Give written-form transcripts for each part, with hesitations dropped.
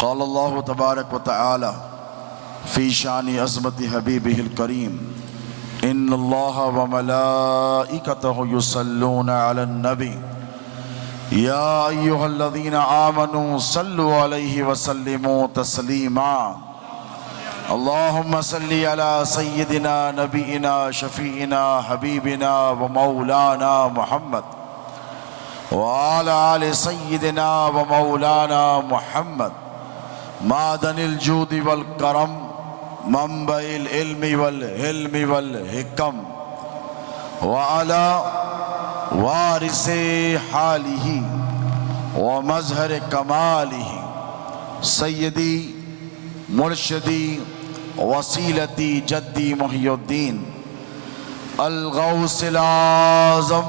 قال اللہ تبارک و تعالی فی شان عظمت حبیبہ الکریم ان اللہ وملائکتہ یصلون علی النبی یا ایہا الذین آمنوا صلوا علیہ وسلموا تسلیما اللہم صلی علی سیدنا نبینا شفیعنا حبیبنا ومولانا محمد وعلى آل سيدنا ومولانا محمد معدن الجود والکرم منبع العلم والحلم والحکم وعلى وارث حاله ومظہر کماله سیدی مرشدی وسیلتی جدی محی الدین الغوث العظم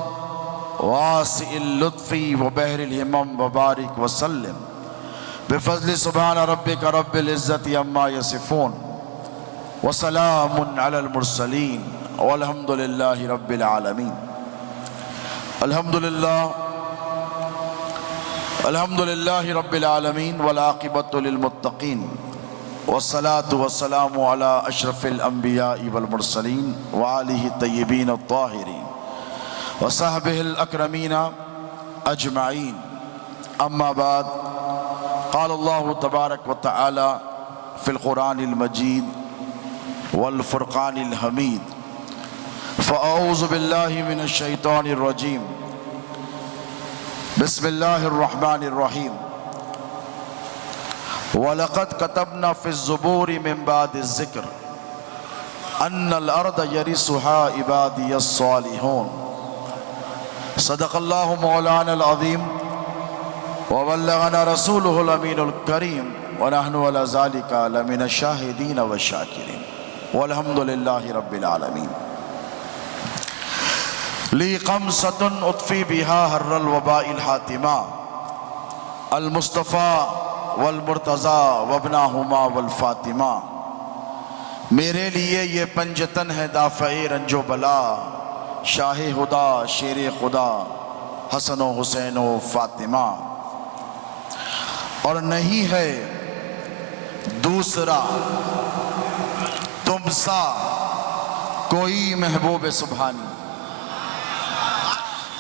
واسع اللطف وبحر الہمم وبارک وسلم بفضل سبحان ربک رب العزت عما یصفون وسلام علی المرسلین والحمدللہ رب العالمین۔ الحمدللہ رب العالمین والعاقبۃ للمتقین والصلاة والسلام علی اشرف الانبیاء والمرسلین وآلہ الطیبین الطاہرین وصحبہ الاکرمین اجمعین اما بعد قال اللہ تبارک و تعالی فی القرآن المجید والفرقان الحمید فاعوذ باللہ من الشیطان الرجیم بسم اللہ الرحمن الرحیم وَلَقَدْ كَتَبْنَا فِي الزُّبُورِ مِن بَعْدِ الذِّكْرِ أَنَّ الْأَرْضَ يَرِثُهَا عِبَادِيَ الصَّالِحُونَ صدق اللہ مولانا العظیم وبلغنا رسولہ الامین الکریم ونحن علی ذالک لمن الشاہدین والشاکرین والحمدللہ رب العالمین۔ لی خمسۃ اطفی بہا حر الوباء الحاتمہ المصطفیٰ والمرتضیٰ وابناہما والفاطمہ۔ میرے لیے یہ پنجتن ہے دافع رنج و بلا، شاہ خدا شیر خدا حسن و حسین و فاطمہ۔ اور نہیں ہے دوسرا تم سا کوئی محبوب سبحانی،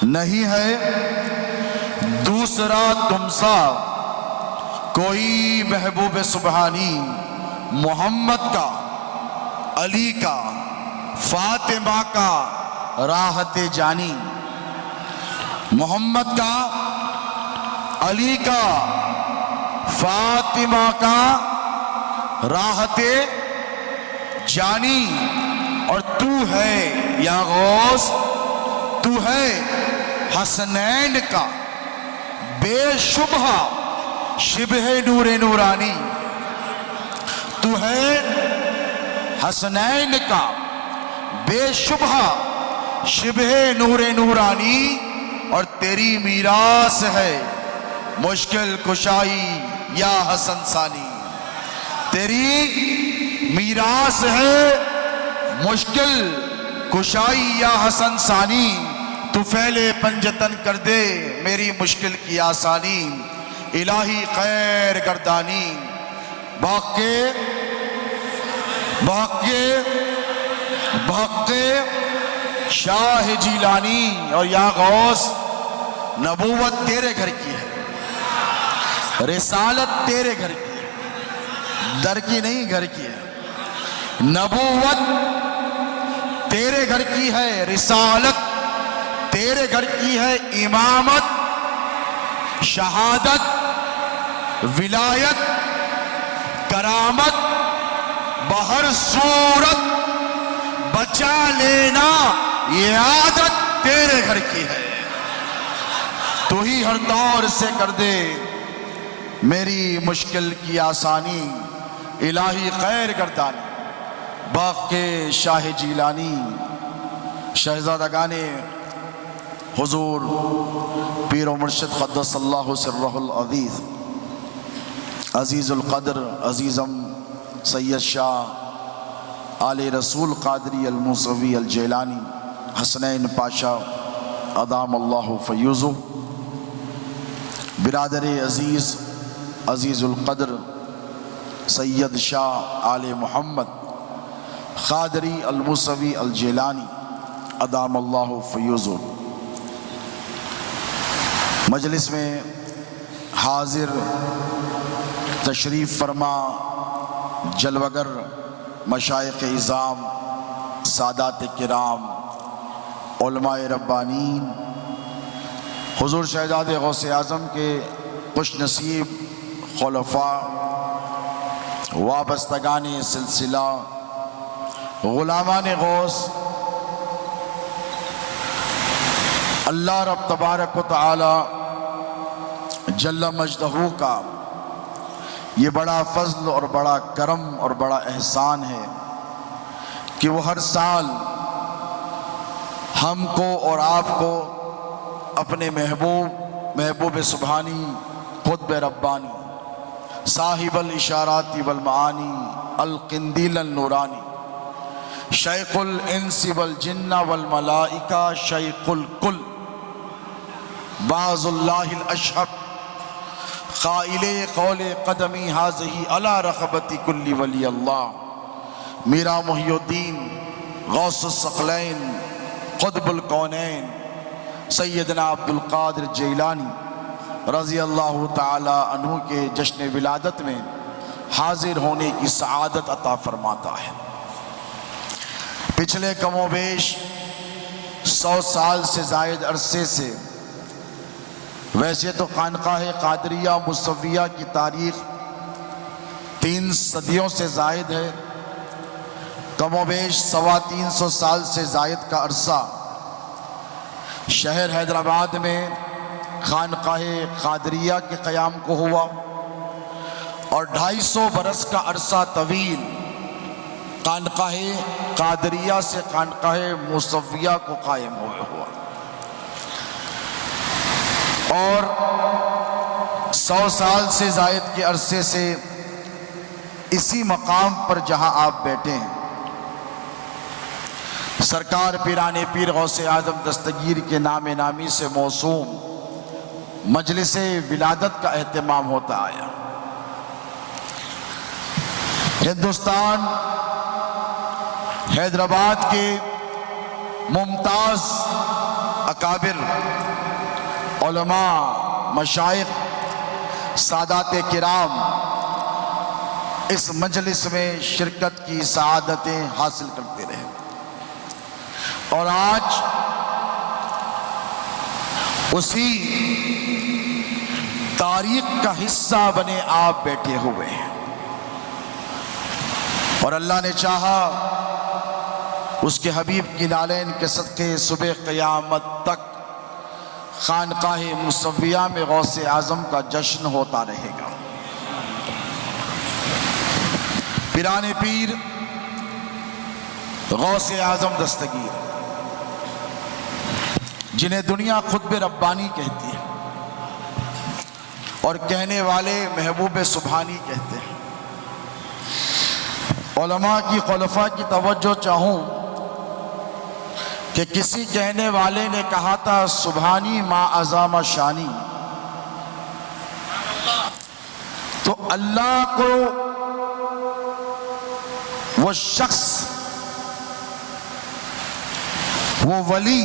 نہیں ہے دوسرا تم سا کوئی محبوب سبحانی، محمد کا علی کا فاطمہ کا راحت جانی، محمد کا علی کا فاطمہ کا راحت جانی۔ اور تو ہے یا غوث، تو ہے حسنین کا بے شبہ شبہ نور نورانی، تو ہے حسنین کا بے شبہ شبہ نور نورانی۔ اور تیری میراث ہے مشکل کشائی یا حسن ثانی، تیری میراث ہے مشکل کشائی یا حسن ثانی۔ تو فعل پنجتن کر دے میری مشکل کی آسانی، الہی خیر گردانی۔ بحق شاہ جیلانی۔ اور یا غوث نبوت تیرے گھر کی ہے، رسالت تیرے گھر کی ہے، در کی نہیں گھر کی ہے۔ نبوت تیرے گھر کی ہے، رسالت تیرے گھر کی ہے، امامت شہادت ولایت کرامت بہر صورت بچا لینا یہ عادت تیرے گھر کی ہے۔ تو ہی ہر دور سے کر دے میری مشکل کی آسانی، الہی خیر گردانی۔ باغ شاہ جیلانی، شہزادگان حضور پیر و مرشد قدس اللہ سرہ العزیز، عزیز القدر عزیزم سید شاہ آل رسول قادری الموسوی الجیلانی حسنین پاشا ادام اللہ فیوزو، برادر عزیز عزیز القدر سید شاہ آل محمد قادری الموسوی الجیلانی ادام اللہ فیوزہ مجلس میں حاضر تشریف فرما جلوگر مشائخ اعظام سادات کرام علماء ربانین حضور شہزاد غوث اعظم کے خوش نصیب خلفاء وابستگان سلسلہ غلامان غوث اللہ رب تبارک و تعالی جل مجدہ کا یہ بڑا فضل اور بڑا کرم اور بڑا احسان ہے کہ وہ ہر سال ہم کو اور آپ کو اپنے محبوب سبحانی قطب ربانی صاحب الاشارات والمعانی القندیل النورانی شیخ الانس والجن والملائکہ شیخ الکل باز اللہ الاشہب قائل قول قدمی حاضہی علی رغبت کل ولی اللہ میرا محی الدین غوث الثقلین قطب الکونین سیدنا عبد القادر جیلانی رضی اللہ تعالی عنہ کے جشن ولادت میں حاضر ہونے کی سعادت عطا فرماتا ہے۔ پچھلے کم و بیش 100 سال سے زائد عرصے سے ویسے تو خانقاہ قادریہ مصویہ کی تاریخ 3 صدیوں سے زائد ہے، کم و بیش 325 سال سے زائد کا عرصہ شہر حیدرآباد میں خانقاہ قادریہ کے قیام کو ہوا اور 250 برس کا عرصہ طویل خانقاہ قادریہ سے خانقاہ مصویہ کو قائم ہوئے ہوا، اور 100 سال سے زائد کے عرصے سے اسی مقام پر جہاں آپ بیٹھے ہیں سرکار پیران پیر غوث اعظم دستگیر کے نام نامی سے موسوم مجلس ولادت کا اہتمام ہوتا آیا۔ ہندوستان حیدرآباد کے ممتاز اکابر علماء مشائخ سادات کرام اس مجلس میں شرکت کی سعادتیں حاصل کرتے رہے، اور آج اسی تاریخ کا حصہ بنے آپ بیٹھے ہوئے ہیں، اور اللہ نے چاہا اس کے حبیب کی نالین کے صدقے صبح قیامت تک خانقاہ مصویہ میں غوث اعظم کا جشن ہوتا رہے گا۔ پیران پیر غوث اعظم دستگیر جنہیں دنیا قطب ربانی کہتی ہے اور کہنے والے محبوب سبحانی کہتے ہیں، علماء کی خلفاء کی توجہ چاہوں کہ کسی کہنے والے نے کہا تھا سبحانی ما عظام شانی، تو اللہ کو وہ شخص وہ ولی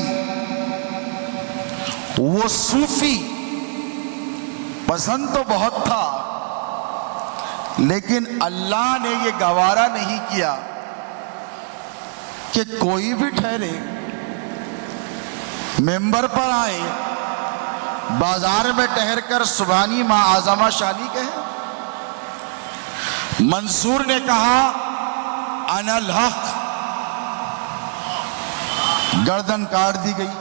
وہ صوفی پسند تو بہت تھا، لیکن اللہ نے یہ گوارا نہیں کیا کہ کوئی بھی ٹھہرے ممبر پر آئے بازار میں ٹھہر کر سبحانی ما اعظم شانی کہے۔ منصور نے کہا انا الحق، گردن کاٹ دی گئی۔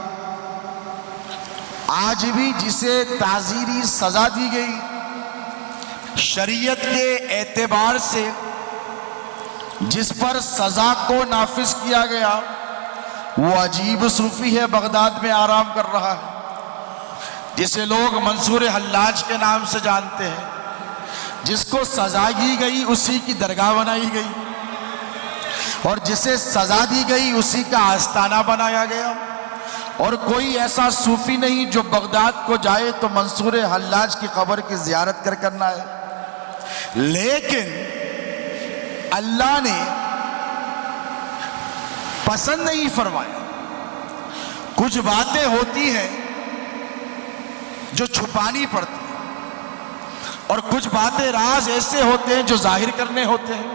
آج بھی جسے تعزیری سزا دی گئی شریعت کے اعتبار سے، جس پر سزا کو نافذ کیا گیا، وہ عجیب صوفی ہے، بغداد میں آرام کر رہا ہے، جسے لوگ منصور حلاج کے نام سے جانتے ہیں، جس کو سزا دی گئی اسی کی درگاہ بنائی گئی، اور جسے سزا دی گئی اسی کا آستانہ بنایا گیا، اور کوئی ایسا صوفی نہیں جو بغداد کو جائے تو منصور حلاج کی قبر کی زیارت کرنا ہے۔ لیکن اللہ نے پسند نہیں فرمایا. کچھ باتیں ہوتی ہیں جو چھپانی پڑتی ہیں، اور کچھ باتیں راز ایسے ہوتے ہیں جو ظاہر کرنے ہوتے ہیں.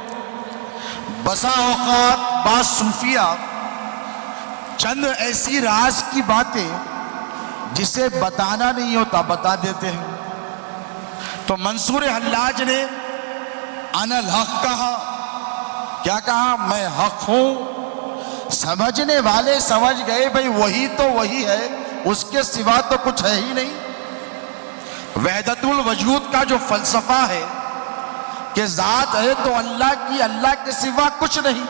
بسا اوقات بعض صوفیہ چند ایسی راز کی باتیں جسے بتانا نہیں ہوتا بتا دیتے ہیں. تو منصور حلاج نے انا الحق کہا. کیا کہا؟ میں حق ہوں. سمجھنے والے سمجھ گئے بھئی وہی تو وہی ہے، اس کے سوا تو کچھ ہے ہی نہیں. وحدت الوجود کا جو فلسفہ ہے کہ ذات ہے تو اللہ کی، اللہ کے سوا کچھ نہیں،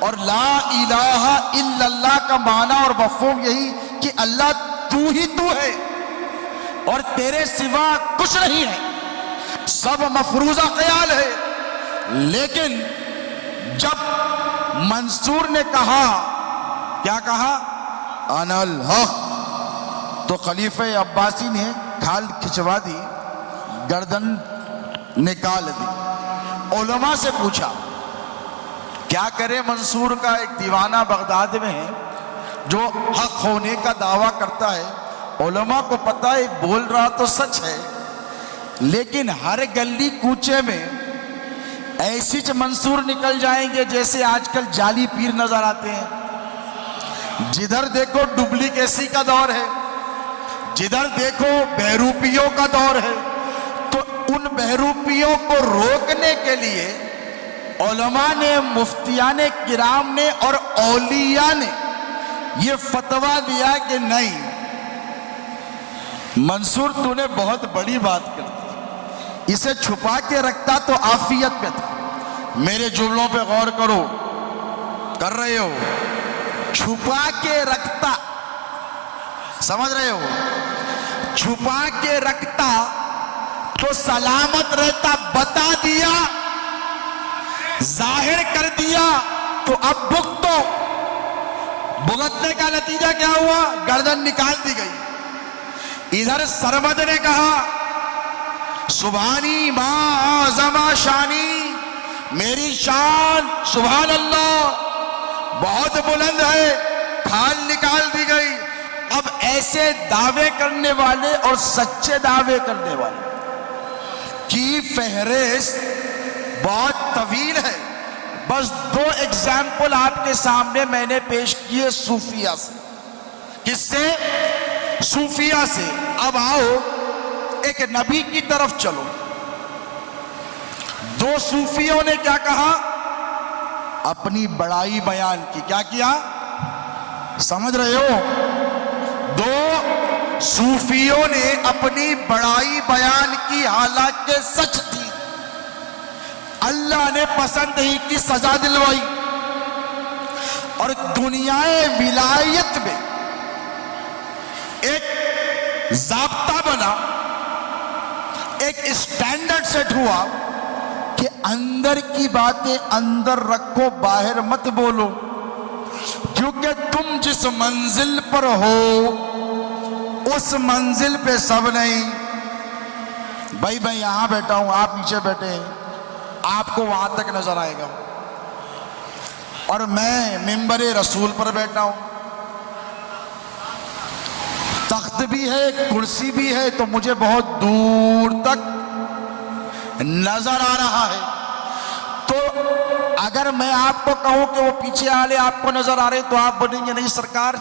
اور لا الہ الا اللہ کا معنی اور مفہوم یہی کہ اللہ تو ہی تو ہے اور تیرے سوا کچھ نہیں ہے، سب مفروضہ خیال ہے. لیکن جب منصور نے کہا، کیا کہا؟ انا الحق، تو خلیفہ عباسی نے کھال کھچوا دی، گردن نکال دی. علماء سے پوچھا کیا کرے منصور کا؟ ایک دیوانہ بغداد میں ہے جو حق ہونے کا دعویٰ کرتا ہے. علماء کو پتہ ہے بول رہا تو سچ ہے، لیکن ہر گلی کوچے میں ایسی منصور نکل جائیں گے جیسے آج کل جعلی پیر نظر آتے ہیں. جدھر دیکھو ڈپلیکیسی کا دور ہے، جدھر دیکھو بہروپیوں کا دور ہے. تو ان بہروپیوں کو روکنے کے لیے علماء نے، مفتیان کرام نے اور اولیاء نے یہ فتویٰ دیا کہ نہیں منصور تو نے بہت بڑی بات کر دی، اسے چھپا کے رکھتا تو عافیت میں تھا. میرے جملوں پہ غور کرو، کر رہے ہو؟ چھپا کے رکھتا، سمجھ رہے ہو؟ چھپا کے رکھتا تو سلامت رہتا. بتا دیا، ظاہر کر دیا تو اب بھگتو. بھگتنے کا نتیجہ کیا ہوا؟ گردن نکال دی گئی. ادھر سرمد نے کہا سبحانی ما اعظم شانی، میری شان سبحان اللہ بہت بلند ہے، کھال نکال دی گئی. اب ایسے دعوے کرنے والے اور سچے دعوے کرنے والے کی فہرست بہت طویل ہے. بس دو ایگزامپل آپ کے سامنے میں نے پیش کیے صوفیہ سے. کس سے؟ صوفیہ سے. اب آؤ ایک نبی کی طرف چلو. دو صوفیوں نے کیا کہا؟ اپنی بڑائی بیان کی. کیا کیا؟ سمجھ رہے ہو؟ دو صوفیوں نے اپنی بڑائی بیان کی، حالانکہ سچ تھی. اللہ نے پسند نہیں کی، سزا دلوائی. اور دنیا ولایت میں ایک ضابطہ بنا، ایک اسٹینڈرڈ سیٹ ہوا کہ اندر کی باتیں اندر رکھو، باہر مت بولو. کیونکہ تم جس منزل پر ہو اس منزل پہ سب نہیں. بھائی میں یہاں بیٹھا ہوں، آپ نیچے بیٹھے ہیں، آپ کو وہاں تک نظر آئے گا، اور میں منبر رسول پر بیٹھا ہوں، تخت بھی ہے، کرسی بھی ہے، تو مجھے بہت دور تک نظر آ رہا ہے. تو اگر میں آپ کو کہوں کہ وہ پیچھے والے آپ کو نظر آ رہے ہیں تو آپ بولیں گے نہیں سرکار،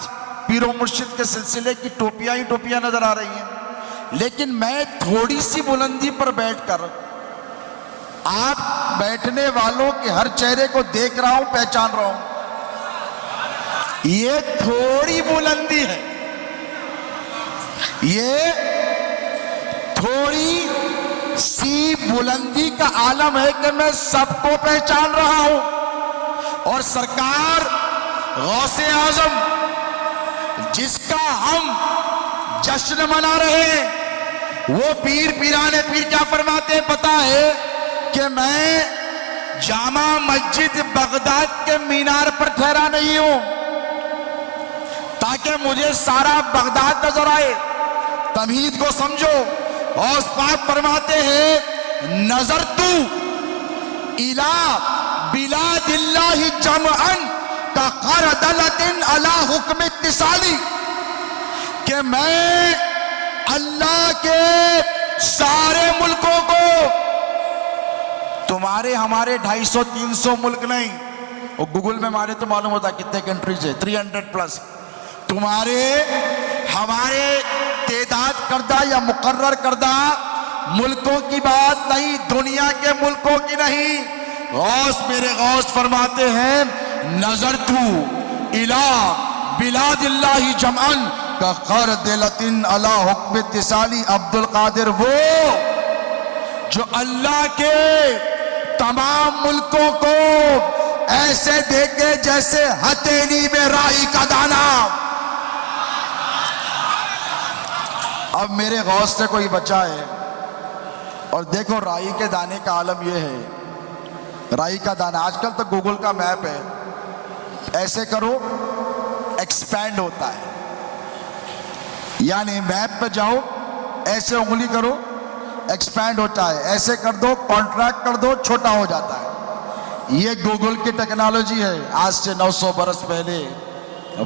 پیر و مرشد کے سلسلے کی ٹوپیاں ہی ٹوپیاں نظر آ رہی ہیں. لیکن میں تھوڑی سی بلندی پر بیٹھ کر آپ بیٹھنے والوں کے ہر چہرے کو دیکھ رہا ہوں، پہچان رہا ہوں. یہ تھوڑی بلندی ہے، یہ تھوڑی سی بلندی کا عالم ہے کہ میں سب کو پہچان رہا ہوں. اور سرکار غوث اعظم جس کا ہم جشن منا رہے ہیں، وہ پیر پیرانے پیر کیا فرماتے ہیں پتہ ہے؟ کہ میں جامع مسجد بغداد کے مینار پر ٹھہرا نہیں ہوں تاکہ مجھے سارا بغداد نظر آئے. تمہید کو سمجھو. غوث پاک فرماتے ہیں نظر تو الہ بلاد اللہ جمعا کخردلۃ علی حکم اتصالی، کہ میں اللہ کے سارے ملکوں کو، تمہارے ہمارے 250-300 ملک نہیں، وہ گوگل میں مارے تو معلوم ہوتا کتنے کنٹریز ہے، 300+، تمہارے ہمارے تعداد کردہ یا مقرر کردہ ملکوں کی بات نہیں، دنیا کے ملکوں کی نہیں۔ غوث میرے غوث فرماتے ہیں نظرت الی بلاد اللہ جمعا کخردلۃ علی حکم اتصالی۔ عبد القادر وہ جو اللہ کے تمام ملکوں کو ایسے دیکھے جیسے ہتھیلی میں رائی کا دانہ۔ اب میرے غوث سے کوئی بچہ ہے، اور دیکھو رائی کے دانے کا عالم یہ ہے، رائی کا دانہ آج کل تو گوگل کا میپ ہے، ایسے کرو ایکسپینڈ ہوتا ہے، یعنی میپ پہ جاؤ ایسے انگلی کرو ایکسپینڈ ہوتا ہے، ایسے کر دو کانٹریکٹ کر دو چھوٹا ہو جاتا ہے۔ یہ گوگل کی ٹیکنالوجی ہے۔ آج سے 900 برس پہلے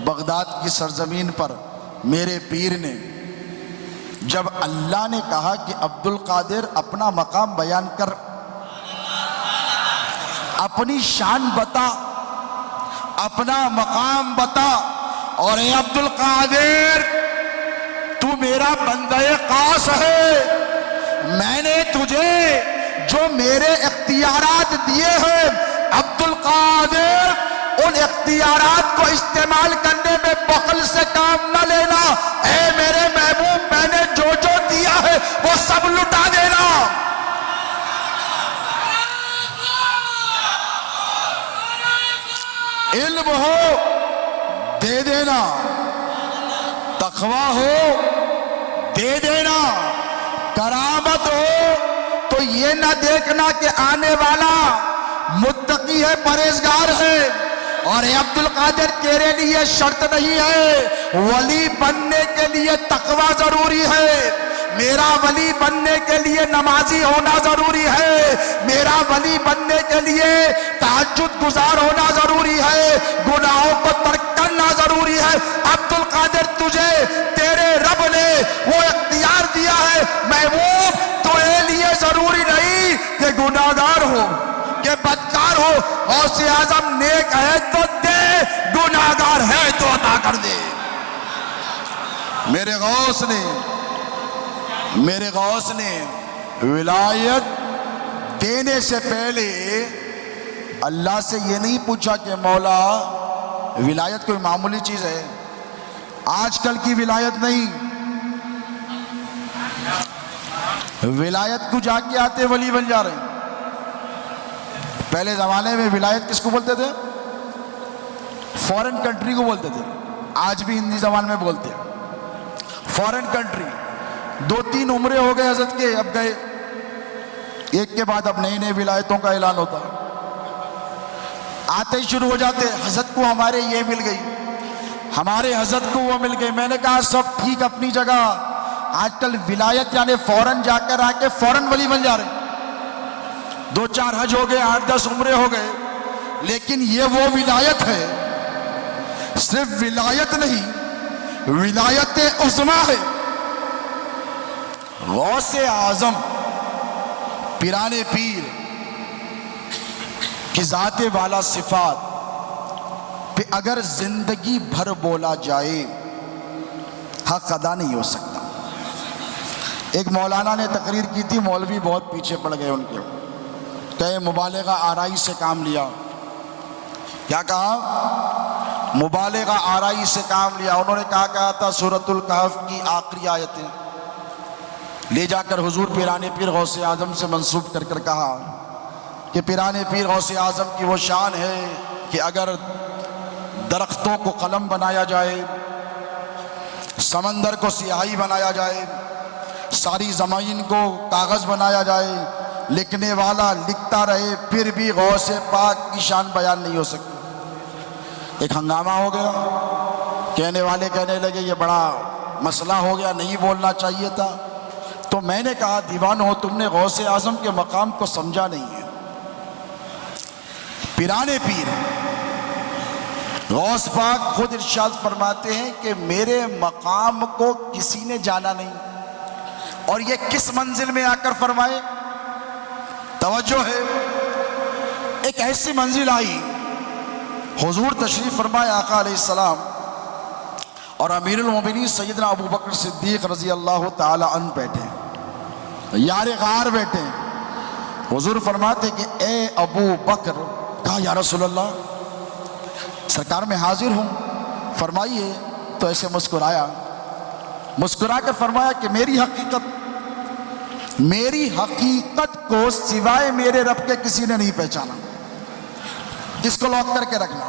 بغداد کی سرزمین پر میرے پیر نے جب اللہ نے کہا کہ عبد القادر اپنا مقام بیان کر، اپنی شان بتا، اپنا مقام بتا، اور اے عبد القادر تو میرا بندہ خاص ہے، میں نے تجھے جو میرے اختیارات دیے ہیں عبد القادر ان اختیارات کو استعمال کرنے میں بخل سے کام نہ لینا، اے میرے محبوب میں نے جو جو دیا ہے وہ سب لٹا دینا۔ علم ہو دے دینا، تقویٰ ہو دے دینا، کرامت ہو تو یہ نہ دیکھنا کہ آنے والا متقی ہے پرہیزگار ہے۔ اور اے عبد القادر تیرے لیے شرط نہیں ہے، ولی بننے کے لیے تقویٰ ضروری ہے، میرا ولی بننے کے لیے نمازی ہونا ضروری ہے، میرا ولی بننے کے لیے تہجد گزار ہونا ضروری ہے، گناہوں کو ترک کرنا ضروری ہے۔ عبد القادر تجھے تیرے رب نے وہ اختیار دیا ہے محبوب، تیرے لیے ضروری نہیں کہ گناہگار ہو کہ بدکار ہو، غوث اعظم نیک ہے تو دے، گناہگار ہے تو عطا کر دے۔ میرے غوث نے ولایت دینے سے پہلے اللہ سے یہ نہیں پوچھا کہ مولا ولایت کوئی معمولی چیز ہے، آج کل کی ولایت نہیں، ولایت کو جا کے آتے ولی بن جا رہے ہیں۔ پہلے زمانے میں ولایت کس کو بولتے تھے؟ فورن کنٹری کو بولتے تھے، آج بھی ہندی زبان میں بولتے ہیں فورن کنٹری۔ 2-3 عمرے ہو گئے حضرت کے، اب گئے، ایک کے بعد اب نئی نئی ولایتوں کا اعلان ہوتا ہے، آتے ہی شروع ہو جاتے، حضرت کو ہمارے یہ مل گئی، ہمارے حضرت کو وہ مل گئی۔ میں نے کہا سب ٹھیک اپنی جگہ، آج کل ولایت یعنی فوراً جا کر آ کے فوراً ولی بن جا رہے ہیں۔ 2-4 حج ہو گئے، 8-10 عمرے ہو گئے، لیکن یہ وہ ولایت ہے، صرف ولایت نہیں، ولایت عظمیٰ ہے۔ غوث اعظم پیران پیر کی ذات والا صفات پہ اگر زندگی بھر بولا جائے حق ادا نہیں ہو سکتا۔ ایک مولانا نے تقریر کی تھی، مولوی بہت پیچھے پڑ گئے ان کے، کہ مبالغہ آرائی سے کام لیا۔ کیا کہا؟ مبالغہ آرائی سے کام لیا۔ انہوں نے کہا تھا سورۃ الکہف کی آخری آیتیں لے جا کر حضور پیران پیر غوث اعظم سے منسوب کر کر کہا کہ پیران پیر غوث اعظم کی وہ شان ہے کہ اگر درختوں کو قلم بنایا جائے، سمندر کو سیاہی بنایا جائے، ساری زمین کو کاغذ بنایا جائے، لکھنے والا لکھتا رہے، پھر بھی غوث پاک کی شان بیان نہیں ہو سکتی۔ ایک ہنگامہ ہو گیا، کہنے والے کہنے لگے یہ بڑا مسئلہ ہو گیا، نہیں بولنا چاہیے تھا۔ تو میں نے کہا دیوان ہو، تم نے غوث اعظم کے مقام کو سمجھا نہیں ہے۔ پیرانے پیر غوث پاک خود ارشاد فرماتے ہیں کہ میرے مقام کو کسی نے جانا نہیں، اور یہ کس منزل میں آ کر فرمائے؟ توجہ ہے، ایک ایسی منزل آئی، حضور تشریف فرمائے آقا علیہ السلام اور امیر المومنین سیدنا ابو بکر صدیق رضی اللہ تعالی عنہ بیٹھے، یار غار بیٹھے۔ حضور فرماتے کہ اے ابو بکر، کہا یا رسول اللہ، سرکار میں حاضر ہوں، فرمائیے۔ تو ایسے مسکرایا، مسکرا کر فرمایا کہ میری حقیقت کو سوائے میرے رب کے کسی نے نہیں پہچانا، اس کو لاک کر کے رکھنا۔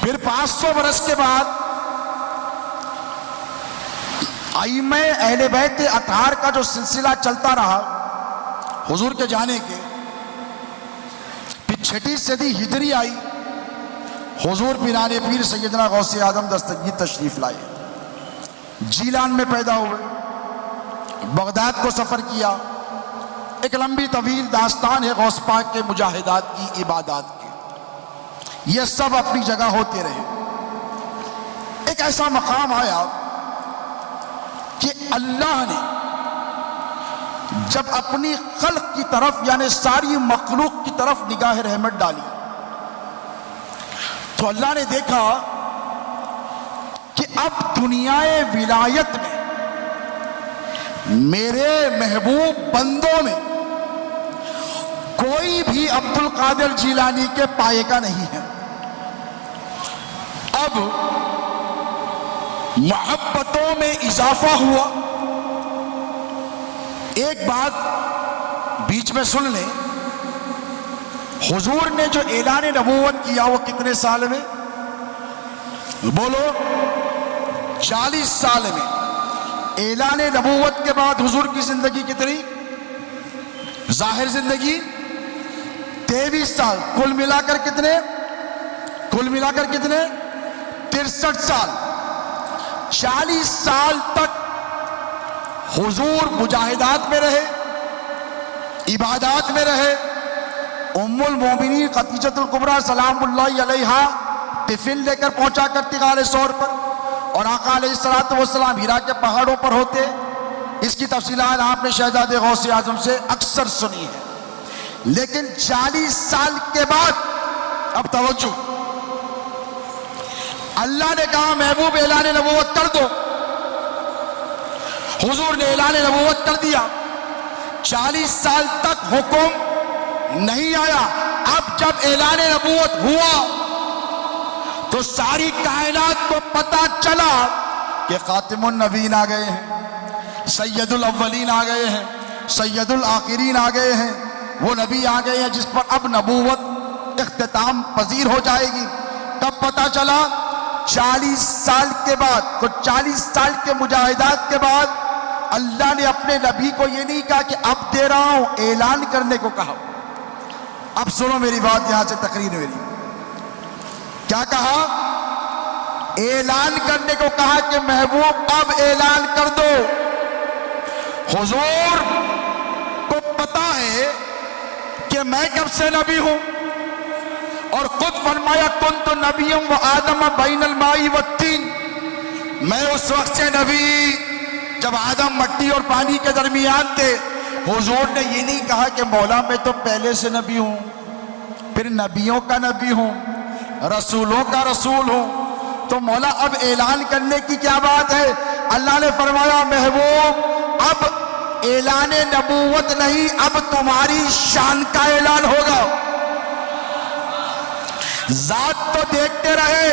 پھر 500 برس کے بعد ائمہ اہل بیت اطہار کا جو سلسلہ چلتا رہا حضور کے جانے کے، پھر 6 صدی ہجری آئی، حضور پیرانے پیر سیدنا غوث اعظم دستگیر تشریف لائے، جیلان میں پیدا ہوئے، بغداد کو سفر کیا۔ ایک لمبی طویل داستان ہے غوث پاک کے مجاہدات کی، عبادات کی، یہ سب اپنی جگہ ہوتے رہے۔ ایک ایسا مقام آیا کہ اللہ نے جب اپنی خلق کی طرف یعنی ساری مخلوق کی طرف نگاہ رحمت ڈالی تو اللہ نے دیکھا کہ اب دنیائے ولایت میں میرے محبوب بندوں میں کوئی بھی عبد القادر جیلانی کے پائے کا نہیں ہے۔ اب محبتوں میں اضافہ ہوا۔ ایک بات بیچ میں سن لیں، حضور نے جو اعلان نبوت کیا وہ کتنے سال میں؟ بولو، 40 سال میں۔ اعلان نبوت کے بعد حضور کی زندگی کتنی؟ ظاہر زندگی 23 سال، کل ملا کر کتنے؟ 63 سال۔ 40 سال تک حضور مجاہدات میں رہے، عبادات میں رہے۔ ام المومنین خدیجۃ الکبریٰ سلام اللہ علیہا ٹفن لے کر پہنچا کرتی غار ثور پر، اور آقا علیہ السلام ہیرا کے پہاڑوں پر ہوتے۔ اس کی تفصیلات آپ نے شہزادے غوث اعظم سے اکثر سنی ہے۔ لیکن 40 سال کے بعد اب توجہ، اللہ نے کہا محبوب اعلان نبوت کر دو، حضور نے اعلان نبوت کر دیا۔ 40 سال تک حکم نہیں آیا۔ اب جب اعلان نبوت ہوا تو ساری کائنات کو پتا چلا کہ خاتم النبیین آ گئے ہیں، سید الاولین آ گئے ہیں، سید الآخرین آ گئے ہیں، وہ نبی آ گئے ہیں جس پر اب نبوت اختتام پذیر ہو جائے گی۔ کب پتا چلا؟ 40 سال کے بعد۔ تو 40 سال کے مجاہدات کے بعد اللہ نے اپنے نبی کو یہ نہیں کہا کہ اب دے رہا ہوں، اعلان کرنے کو کہا۔ اب سنو میری بات، یہاں سے تقریر میری، کیا کہا؟ اعلان کرنے کو کہا کہ محبوب اب اعلان کر دو۔ حضور کو پتا ہے کہ میں کب سے نبی ہوں، اور خود فرمایا کنت نبیم و آدم بین الماء والطین، میں اس وقت سے نبی جب آدم مٹی اور پانی کے درمیان تھے۔ حضور نے یہ نہیں کہا کہ مولا میں تو پہلے سے نبی ہوں، پھر نبیوں کا نبی ہوں، رسولوں کا رسول ہوں، تو مولا اب اعلان کرنے کی کیا بات ہے؟ اللہ نے فرمایا محبوب اب اعلان نبوت نہیں، اب تمہاری شان کا اعلان ہوگا۔ ذات تو دیکھتے رہے،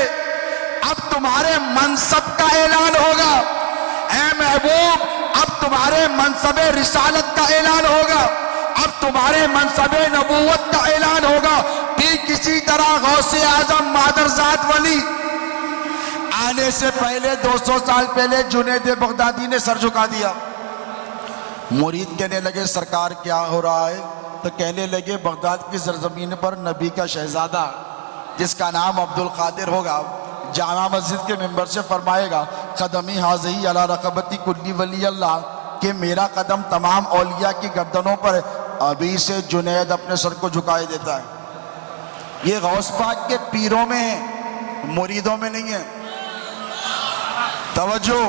اب تمہارے منصب کا اعلان ہوگا۔ اے محبوب اب تمہارے منصب رسالت کا اعلان ہوگا، اب تمہارے منصب نبوت کا اعلان ہوگا۔ پھر کسی طرح غوث اعظم مادر ذات ولی آنے سے پہلے 200 سال پہلے جنید بغدادی نے سر جھکا دیا۔ مرید کہنے لگے سرکار کیا ہو رہا ہے؟ تو کہنے لگے بغداد کی سرزمین پر نبی کا شہزادہ جس کا نام عبد القادر ہوگا جامع مسجد کے ممبر سے فرمائے گا قدمی حاضی علی رقبتی کلی ولی اللہ، کہ میرا قدم تمام اولیاء کی گردنوں پر ہے۔ ابھی سے جنید اپنے سر کو جھکائے دیتا ہے۔ یہ غوث پاک کے پیروں میں ہے، مریدوں میں نہیں ہے۔ توجہ،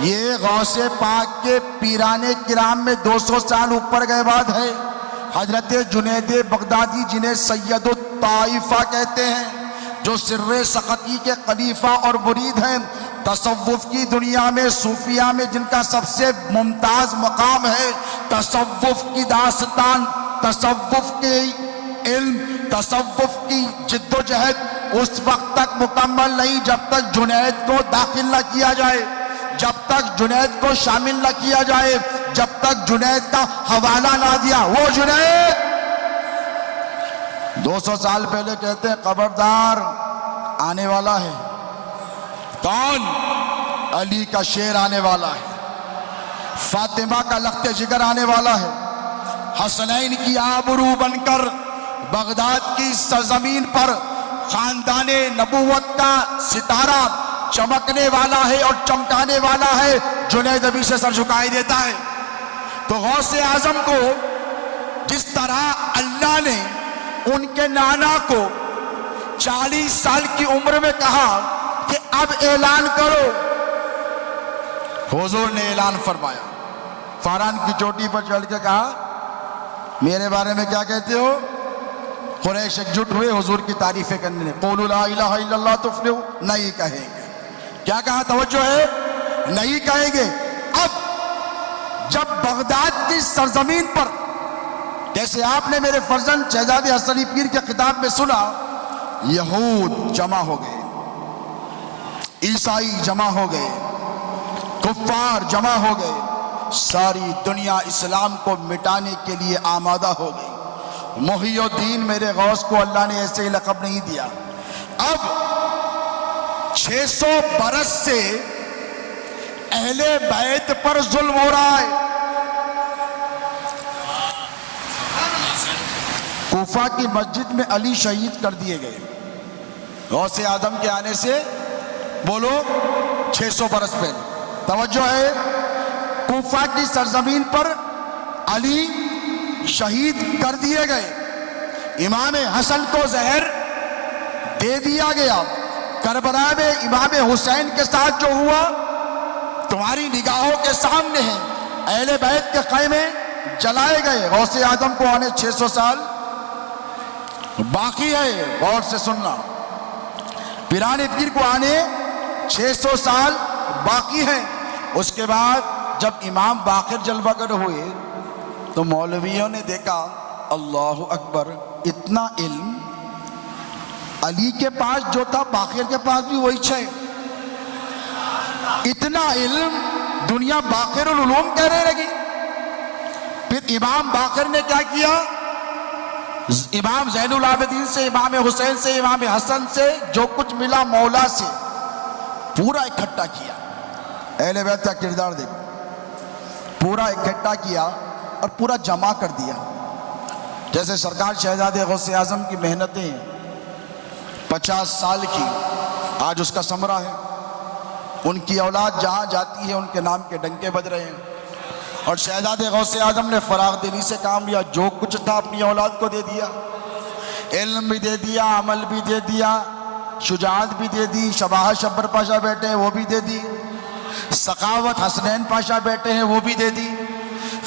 یہ غوث پاک کے پیران کرام میں 200 سال اوپر گئے بعد ہے۔ حضرت جنید بغدادی جنہیں سید الطائفہ کہتے ہیں، جو سر سقطی کے خلیفہ اور مرید ہیں، تصوف کی دنیا میں صوفیہ میں جن کا سب سے ممتاز مقام ہے، تصوف کی داستان، تصوف کے علم، تصوف کی جد و جہد اس وقت تک مکمل نہیں جب تک جنید کو داخل نہ کیا جائے، جب تک جنید کو شامل نہ کیا جائے، جب تک جنید کا حوالہ نہ دیا۔ وہ جنید 200 سال پہلے کہتے ہیں خبردار آنے والا ہے۔ کون؟ علی کا شیر آنے والا ہے، فاطمہ کا لخت جگر آنے والا ہے، حسنین کی آبرو بن کر بغداد کی سرزمین پر خاندان نبوت کا ستارہ چمکنے والا ہے اور چمکانے والا ہے۔ جنید ابھی سے سر جھکائی دیتا ہے۔ تو غوث اعظم کو جس طرح اللہ نے ان کے نانا کو 40 سال کی عمر میں کہا کہ اب اعلان کرو، حضور نے اعلان فرمایا، فاران کی چوٹی پر چڑھ کے کہا میرے بارے میں کیا کہتے ہو؟ قریش اکجٹ ہوئے حضور کی تعریفیں کرنے نے، قولوا لا الہ الا اللہ تفلحوا، نہیں کہیں گے۔ کیا کہا؟ توجہ ہے، نہیں کہیں گے۔ اب جب بغداد کی سرزمین پر، جیسے آپ نے میرے فرزند شہزادے حسنی پیر کے خطاب میں سنا، یہود جمع ہو گئے، عیسائی جمع ہو گئے، کفار جمع ہو گئے، ساری دنیا اسلام کو مٹانے کے لیے آمادہ ہو گئی۔ محی الدین میرے غوث کو اللہ نے ایسے ہی لقب نہیں دیا۔ اب 600 برس سے اہل بیت پر ظلم ہو رہا ہے۔ کوفہ کی مسجد میں علی شہید کر دیے گئے غوث اعظم کے آنے سے، بولو 600 برس پہلے۔ توجہ ہے، کوفہ کی سرزمین پر علی شہید کر دیے گئے، امام حسن کو زہر دے دیا گیا۔ کربلا میں امام حسین کے ساتھ جو ہوا تمہاری نگاہوں کے سامنے ہے، اہل بیت کے خیمے جلائے گئے۔ غوث اعظم کو آنے 600 سال باقی ہے، غور سے سننا، پیران پیر کو آنے 600 سال باقی ہے۔ اس کے بعد جب امام باقر جلوہ گر ہوئے تو مولویوں نے دیکھا اللہ اکبر، اتنا علم علی کے پاس جو تھا باقر کے پاس بھی وہی ہے، اتنا علم دنیا باقر العلوم کہنے لگی۔ پھر امام باقر نے کیا کیا؟ امام زین العابدین سے، امام حسین سے، امام حسن سے جو کچھ ملا مولا سے پورا اکٹھا کیا۔ اہل بیت کا کردار دیکھو، پورا اکٹھا کیا اور پورا جمع کر دیا۔ جیسے سرکار شہزادے غوث اعظم کی محنتیں 50 سال کی آج اس کا ثمرہ ہے، ان کی اولاد جہاں جاتی ہے ان کے نام کے ڈنکے بج رہے ہیں، اور شہزادے غوث اعظم نے فراغ دلی سے کام لیا، جو کچھ تھا اپنی اولاد کو دے دیا، علم بھی دے دیا، عمل بھی دے دیا، شجاعت بھی دے دی، شباہت شبر پاشا بیٹے ہیں وہ بھی دے دی، سخاوت حسنین پاشا بیٹے ہیں وہ بھی دے دی،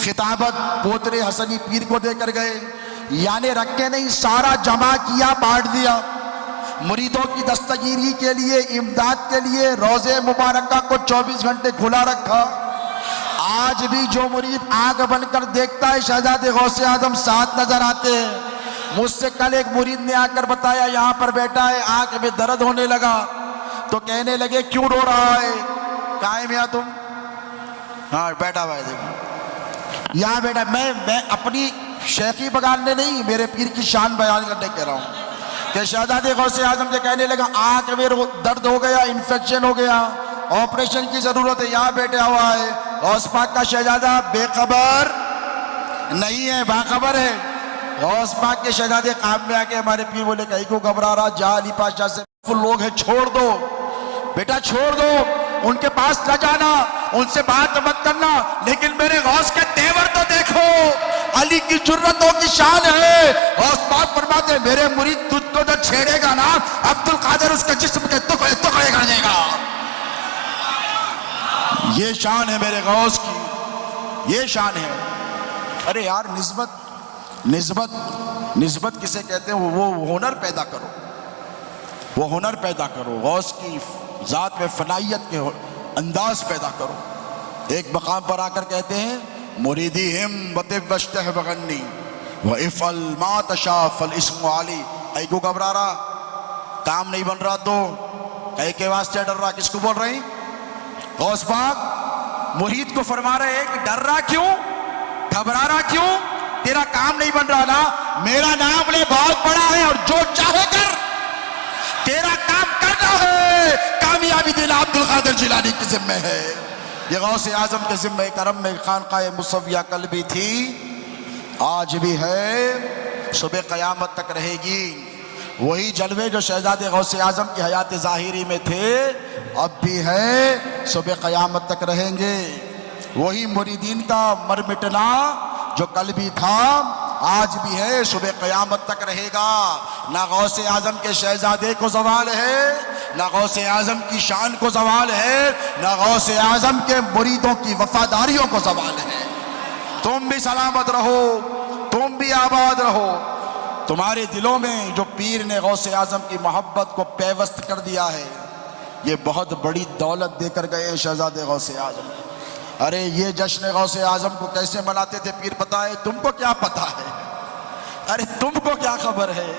خطابت پوترے حسنی پیر کو دے کر گئے، یعنی رکھے نہیں، سارا جمع کیا، بانٹ دیا۔ مریدوں کی دستگیری کے لیے، امداد کے لیے روضہ مبارکہ کو 24 گھنٹے کھلا رکھا۔ آج بھی جو مرید آنکھ بن کر دیکھتا ہے شہزادے غوث اعظم ساتھ نظر آتے ہیں۔ مجھ سے کل ایک مرید نے آ کر بتایا یہاں پر بیٹھا ہے، آنکھ میں درد ہونے لگا، تو کہنے لگے کیوں رو رہا ہے؟ کہاں ہے میاں تم؟ ہاں بیٹھا ہوا ہے، دیکھو یہاں بیٹھا۔ میں اپنی شیخی بگاڑنے نہیں، میرے پیر کی شان بیان کرنے کہہ رہا ہوں کہ شہزادے غوث اعظم سے کہنے لگا آنکھ میں درد ہو گیا، انفیکشن ہو گیا، آپریشن کی ضرورت ہے، یہاں بیٹھا ہوا ہے۔ غوث پاک کا شہزادہ بے خبر نہیں ہے، باخبر ہے۔ غوث پاک کے شہزادے قام میں آ کے ہمارے پیر بولے کہیں کو گھبرا رہا، جا علی پاشا سے لوگ ہیں، چھوڑ دو بیٹا، چھوڑ دو، ان کے پاس نہ جانا، ان سے بات مت کرنا، لیکن میرے غوث کے تیور تو دیکھو، علی کی جرتوں کی شان ہے۔ غوث پاک فرماتے ہیں میرے مرید تجھ کو جو چھیڑے گا نا عبد القادر اس کے جسم کے ٹکڑے ٹکڑے کر دے گا۔ یہ شان ہے میرے غوث کی، یہ شان ہے۔ ارے یار نسبت کسے کہتے ہیں؟ وہ ہنر پیدا کرو، وہ ہنر پیدا کرو، غوث کی ذات میں فنائیت کے انداز پیدا کرو۔ ایک مقام پر آ کر کہتے ہیں مریدی ہم بطب وشتہ بغنی وَإِفْعَلْ مَا تَشَاءُ فَالْإِسْمُ عَلِي۔ اے کو گھبرا رہا، کام نہیں بن رہا تو کئی کے واسطے ڈر رہا، کس کو بول رہی؟ غوث پاک مرید کو فرما رہے ہیں کہ ڈر رہا کیوں، گھبرا رہا کیوں؟ تیرا کام نہیں بن رہا نا، میرا نام لے بہت بڑا ہے اور جو چاہے کر، تیرا کام کرنا ہے، کامیابی دینا عبد القادر جیلانی کی ذمہ ہے۔ یہ غوث اعظم کے ذمہ کرم میں خانقاہ مصویہ کل بھی تھی، آج بھی ہے، صبح قیامت تک رہے گی۔ وہی جلوے جو شہزادے غوث اعظم کی حیات ظاہری میں تھے اب بھی ہے، صبح قیامت تک رہیں گے۔ وہی مریدین کا مر مٹنا جو کل بھی تھا آج بھی ہے، صبح قیامت تک رہے گا۔ نہ غوث اعظم کے شہزادے کو زوال ہے، نہ غوث اعظم کی شان کو زوال ہے، نہ غوث اعظم کے مریدوں کی وفاداریوں کو زوال ہے۔ تم بھی سلامت رہو، تم بھی آباد رہو۔ تمہارے دلوں میں جو پیر نے غوث اعظم کی محبت کو پیوست کر دیا ہے، یہ بہت بڑی دولت دے کر گئے شہزادے غوث اعظم۔ ارے یہ جشن غوث اعظم کو کیسے مناتے تھے پیر پتہ ہے؟ تم کو کیا پتہ ہے؟ ارے تم کو کیا خبر ہے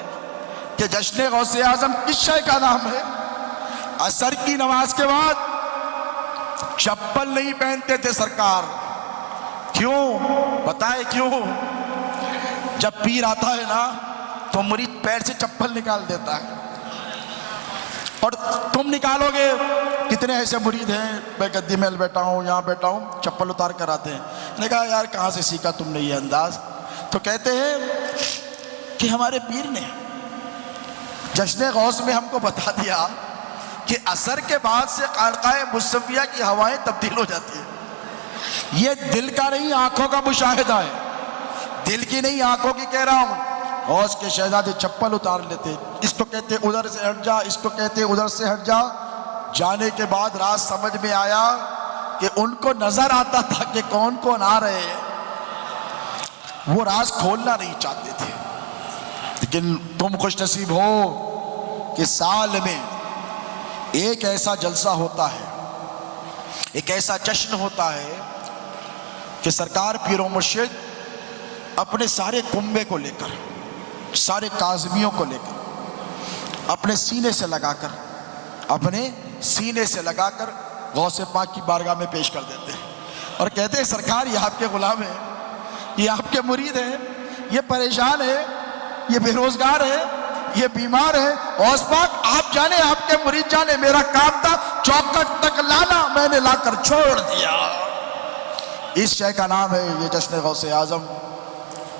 کہ جشن غوث اعظم کس شے کا نام ہے؟ عصر کی نماز کے بعد چپل نہیں پہنتے تھے سرکار۔ کیوں؟ بتائے کیوں؟ جب پیر آتا ہے نا تو مرید پیر سے چپل نکال دیتا ہے، اور تم نکالو گے کتنے ایسے مرید ہیں، میں گدی میں بیٹھا ہوں، یہاں بیٹھا ہوں، چپل اتار کر آتے ہیں۔ میں نے کہا یار کہاں سے سیکھا تم نے یہ انداز؟ تو کہتے ہیں کہ ہمارے پیر نے جشن غوث میں ہم کو بتا دیا کہ عصر کے بعد سے خانقاہ مصویہ کی ہوائیں تبدیل ہو جاتی ہیں۔ یہ دل کا نہیں آنکھوں کا مشاہدہ ہے، دل کی نہیں آنکھوں کی کہہ رہا ہوں۔ غوث کے شہزادے چپل اتار لیتے، اس کو کہتے ادھر سے ہٹ جا، اس کو کہتے ادھر سے ہٹ جا۔ جانے کے بعد راز سمجھ میں آیا کہ ان کو نظر آتا تھا کہ کون کون آ رہے ہیں، وہ راز کھولنا نہیں چاہتے تھے۔ لیکن تم خوش نصیب ہو کہ سال میں ایک ایسا جلسہ ہوتا ہے، ایک ایسا جشن ہوتا ہے کہ سرکار پیر و مرشد اپنے سارے کنبے کو لے کر، سارے کاظمیوں کو لے کر اپنے سینے سے لگا کر، اپنے سینے سے لگا کر غوث پاک کی بارگاہ میں پیش کر دیتے ہیں اور کہتے ہیں سرکار یہ آپ کے غلام ہیں، یہ آپ کے مرید ہیں، یہ پریشان ہے، یہ بے روزگار ہے، یہ بیمار ہے۔ غوث پاک آپ جانے، آپ کے مرید جانے، میرا کام تھا چوکٹ تک لانا، میں نے لا کر چھوڑ دیا۔ اس شے کا نام ہے یہ جشن غوث اعظم۔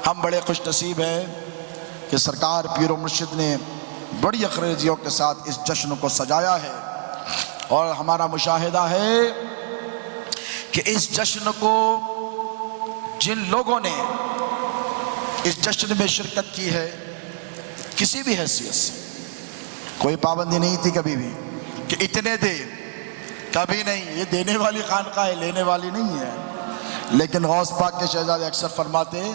ہم بڑے خوش نصیب ہیں کہ سرکار پیر و مرشد نے بڑی اخریزیوں کے ساتھ اس جشن کو سجایا ہے، اور ہمارا مشاہدہ ہے کہ اس جشن کو جن لوگوں نے اس جشن میں شرکت کی ہے کسی بھی حیثیت سے، کوئی پابندی نہیں تھی کبھی بھی کہ اتنے دے، کبھی نہیں۔ یہ دینے والی خانقاہ ہے، لینے والی نہیں ہے۔ لیکن غوث پاک کے شہزادے اکثر فرماتے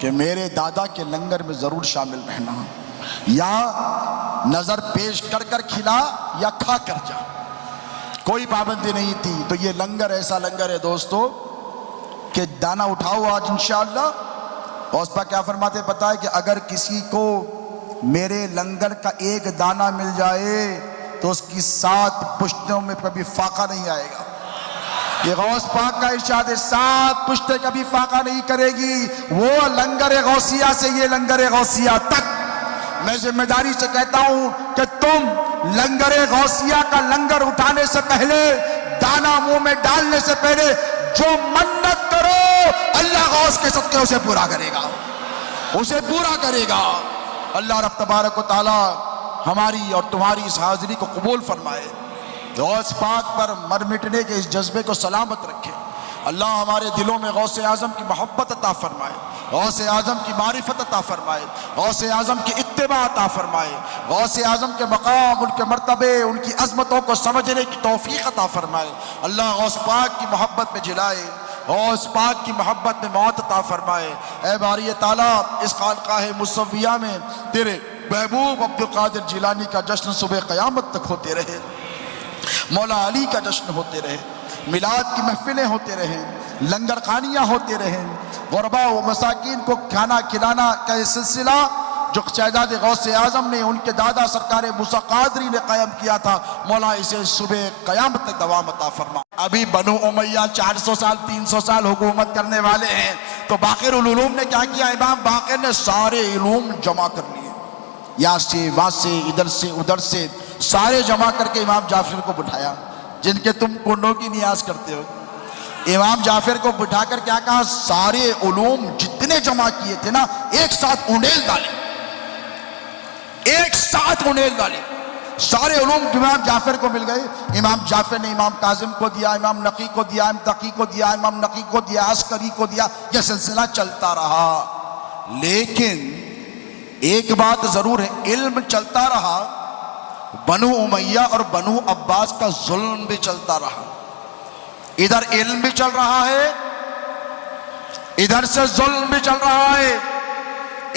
کہ میرے دادا کے لنگر میں ضرور شامل رہنا، یا نظر پیش کر کر کھلا یا کھا کر جا، کوئی پابندی نہیں تھی۔ تو یہ لنگر ایسا لنگر ہے دوستو کہ دانہ اٹھاؤ آج انشاءاللہ۔ غوث پاک کیا فرماتے پتہ ہے کہ اگر کسی کو میرے لنگر کا ایک دانہ مل جائے تو اس کی 7 پشتوں میں کبھی فاقہ نہیں آئے گا۔ یہ غوث پاک کا ارشاد ہے، 7 پشتیں کبھی فاقہ نہیں کرے گی۔ وہ لنگر غوثیہ سے یہ لنگر غوثیہ تک، میں ذمہ داری سے کہتا ہوں کہ تم لنگر غوثیہ کا لنگر اٹھانے سے پہلے، دانہ منہ میں ڈالنے سے پہلے جو منت کرو اللہ غوث کے صدقے اسے پورا کرے گا، اسے پورا کرے گا۔ اللہ رب تبارک و تعالی ہماری اور تمہاری اس حاضری کو قبول فرمائے، غوث پاک پر مر مٹنے کے اس جذبے کو سلامت رکھے۔ اللہ ہمارے دلوں میں غوث اعظم کی محبت عطا فرمائے۔ غوث اعظم کی معرفت عطا فرمائے، غوث اعظم کی اتباع عطا فرمائے، غوث اعظم کے مقام، ان کے مرتبے، ان کی عظمتوں کو سمجھنے کی توفیق عطا فرمائے۔ اللہ غوث پاک کی محبت میں جلائے، غوث پاک کی محبت میں موت عطا فرمائے۔ اے باری تعالیٰ، اس خانقاہ مصویہ میں تیرے محبوب عبدالقادر جیلانی کا جشن صبح قیامت تک ہوتے رہے، مولا علی کا جشن ہوتے رہے، میلاد کی محفلیں ہوتے رہیں، لنگر خانیاں ہوتے رہیں، غربا و مساکین کو کھانا کھلانا کا یہ سلسلہ جو شہزاد غوث اعظم نے، ان کے دادا سرکار موسیٰ قادری نے قائم کیا تھا، مولا اسے صبح قیامت تک دوام عطا فرما۔ ابھی بنو امیہ 400 سال 300 سال حکومت کرنے والے ہیں، تو باقر العلوم نے کیا کیا؟ امام باقر نے سارے علوم جمع کر لیے، یہاں سے وہاں سے ادھر سے ادھر سے سارے جمع کر کے امام جعفر کو بٹھایا، جن کے تم کنڈوں کی نیاز کرتے ہو۔ امام جعفر کو بٹھا کر کیا کہا؟ سارے علوم جتنے جمع کیے تھے نا، ایک ساتھ انڈیل ڈالے، ایک ساتھ انڈیل ڈالے، سارے علوم امام جعفر کو مل گئے۔ امام جعفر نے امام کاظم کو دیا، امام نقی کو دیا، امام تقی کو دیا، امام نقی کو دیا، عسکری کو دیا، یہ سلسلہ چلتا رہا۔ لیکن ایک بات ضرور ہے، علم چلتا رہا، بنو امیہ اور بنو عباس کا ظلم بھی چلتا رہا۔ ادھر علم بھی چل رہا ہے، ادھر سے ظلم بھی چل رہا ہے۔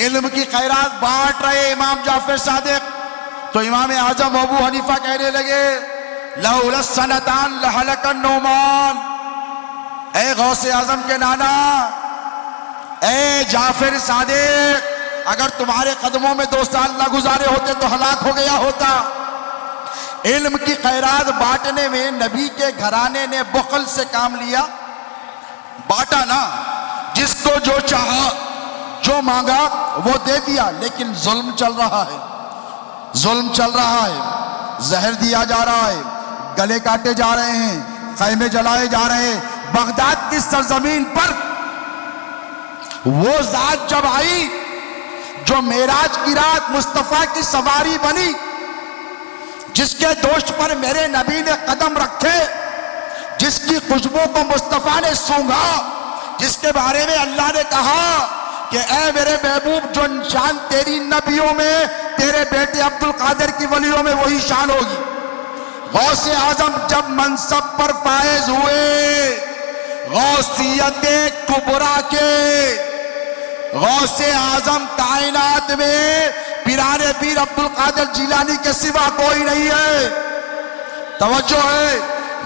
علم کی خیرات بانٹ رہے امام جعفر صادق، تو امام اعظم ابو حنیفہ کہنے لگے لولا السنتان لہلک النعمان، اے غوث اعظم کے نانا، اے جعفر صادق، اگر تمہارے قدموں میں 2 سال نہ گزارے ہوتے تو ہلاک ہو گیا ہوتا۔ علم کی خیرات بانٹنے میں نبی کے گھرانے نے بخل سے کام لیا، بانٹا نا، جس کو جو چاہا، جو مانگا وہ دے دیا، لیکن ظلم چل رہا ہے، ظلم چل رہا ہے، زہر دیا جا رہا ہے، گلے کاٹے جا رہے ہیں، خیمے جلائے جا رہے ہیں۔ بغداد کی سرزمین پر وہ ذات جب آئی جو معراج کی رات مصطفیٰ کی سواری بنی، جس کے دوشت پر میرے نبی نے قدم رکھے، جس کی خوشبو کو مصطفیٰ نے سونگھا، جس کے بارے میں اللہ نے کہا کہ اے میرے محبوب، جو شان تیری نبیوں میں، تیرے بیٹے عبدالقادر کی ولیوں میں وہی شان ہوگی۔ غوث اعظم جب منصب پر فائز ہوئے، غوثیت کبریٰ کے، غوث اعظم کائنات میں پیران پیر عبدالقادر جیلانی کے سوا کوئی نہیں ہے۔ توجہ ہے،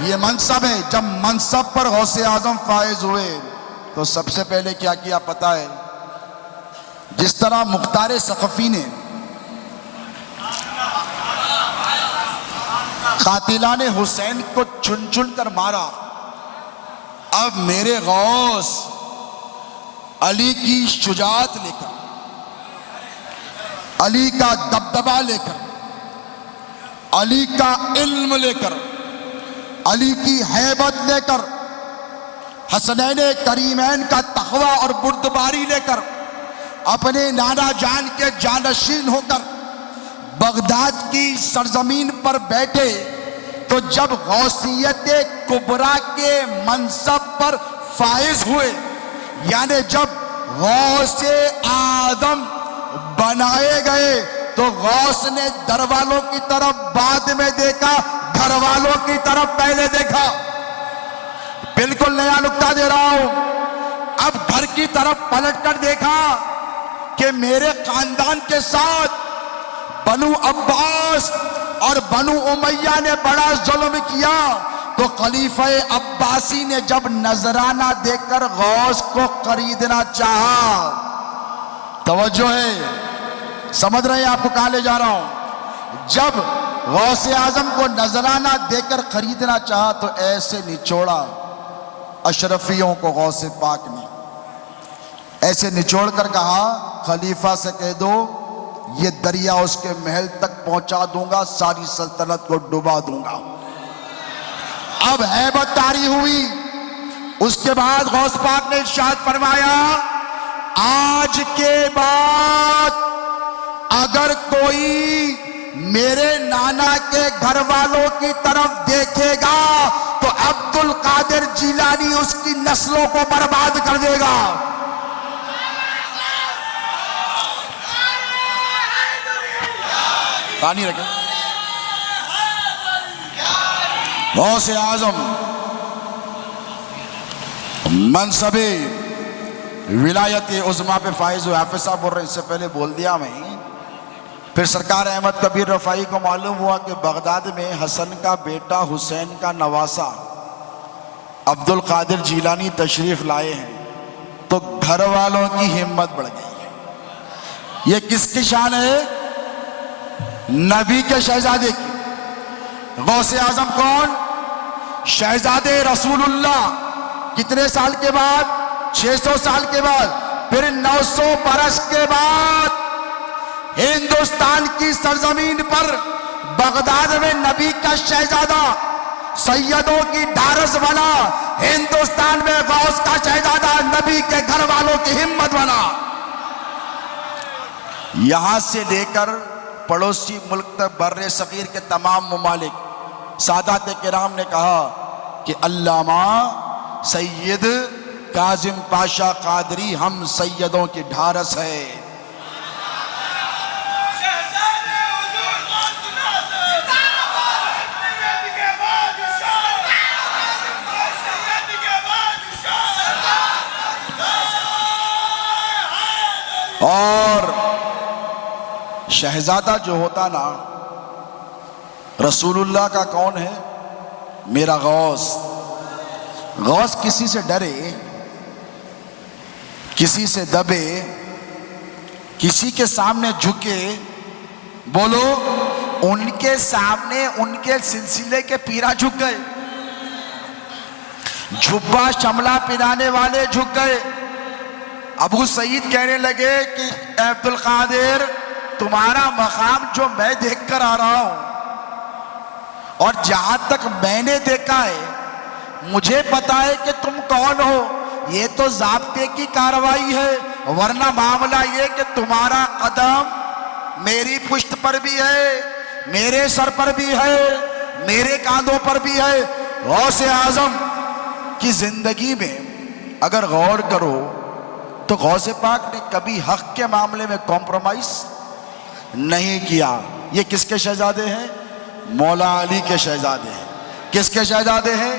یہ منصب ہے۔ جب منصب پر غوث اعظم فائز ہوئے تو سب سے پہلے کیا کیا پتہ ہے؟ جس طرح مختار ثقفی نے قاتلان حسین کو چن چن کر مارا، اب میرے غوث علی کی شجاعت لے کر، علی کا دبدبہ لے کر، علی کا علم لے کر، علی کی ہیبت لے کر، حسنین کریمین کا تقوی اور بردباری لے کر، اپنے نانا جان کے جانشین ہو کر بغداد کی سرزمین پر بیٹھے، تو جب غوثیت کبریٰ کے منصب پر فائز ہوئے، یعنی جب غوث اعظم بنائے گئے، تو غوث نے در والوں کی طرف بعد میں دیکھا، گھر والوں کی طرف پہلے دیکھا۔ بالکل نیا نکتہ دے رہا ہوں۔ اب گھر کی طرف پلٹ کر دیکھا کہ میرے خاندان کے ساتھ بنو عباس اور بنو امیہ نے بڑا ظلم کیا، تو خلیفہ عباسی نے جب نذرانہ دے کر غوث کو خریدنا چاہا، توجہ ہے، سمجھ رہے ہیں آپ کو کہاں لے جا رہا ہوں؟ جب غوث اعظم کو نذرانہ دے کر خریدنا چاہا تو ایسے نچوڑا اشرفیوں کو غوث پاک نے، ایسے نچوڑ کر کہا خلیفہ سے کہہ دو یہ دریا اس کے محل تک پہنچا دوں گا، ساری سلطنت کو ڈبا دوں گا۔ اب ہیبت طاری ہوئی۔ اس کے بعد غوث پاک نے ارشاد فرمایا، آج کے بعد اگر کوئی میرے نانا کے گھر والوں کی طرف دیکھے گا تو عبدالقادر جیلانی اس کی نسلوں کو برباد کر دے گا۔ پانی رکھیں. غوث اعظم منصب ولایت عظمیٰ پہ فائز ہوئے. حافظ صاحب بول رہے ہیں، اس سے پہلے بول دیا میں. پھر سرکار احمد کبیر رفاعی کو معلوم ہوا کہ بغداد میں حسن کا بیٹا حسین کا نواسا عبد القادر جیلانی تشریف لائے ہیں، تو گھر والوں کی ہمت بڑھ گئی. یہ کس کی شان ہے؟ نبی کے شہزادے کی. غوث اعظم کون؟ شہزادے رسول اللہ. کتنے سال کے بعد؟ 600 سال کے بعد. پھر 900 برس کے بعد ہندوستان کی سرزمین پر بغداد میں نبی کا شہزادہ، سیدوں کی ڈھارس بنا. ہندوستان میں غوث کا شہزادہ نبی کے گھر والوں کی ہمت بنا. یہاں سے لے کر پڑوسی ملک تک بر صغیر کے تمام ممالک سادات کرام نے کہا کہ علامہ سید کاظم پاشا قادری ہم سیدوں کی ڈھارس ہے. اور شہزادہ جو ہوتا نا رسول اللہ کا کون ہے؟ میرا غوث. غوث کسی سے ڈرے، کسی سے دبے، کسی کے سامنے جھکے، بولو ان کے سامنے ان کے سلسلے کے پیرا جھک گئے. جھبا شملہ پہنانے والے جھک گئے. ابو سعید کہنے لگے کہ اے عبد القادر، تمہارا مقام جو میں دیکھ کر آ رہا ہوں اور جہاں تک میں نے دیکھا ہے مجھے پتا ہے کہ تم کون ہو. یہ تو ضابطے کی کارروائی ہے، ورنہ معاملہ یہ کہ تمہارا قدم میری پشت پر بھی ہے، میرے سر پر بھی ہے، میرے کاندھوں پر بھی ہے. غوث اعظم کی زندگی میں اگر غور کرو تو غوث پاک نے کبھی حق کے معاملے میں کمپرومائز نہیں کیا. یہ کس کے شہزادے ہیں؟ مولا علی کے شہزادے ہیں. کس کے شہزادے ہیں؟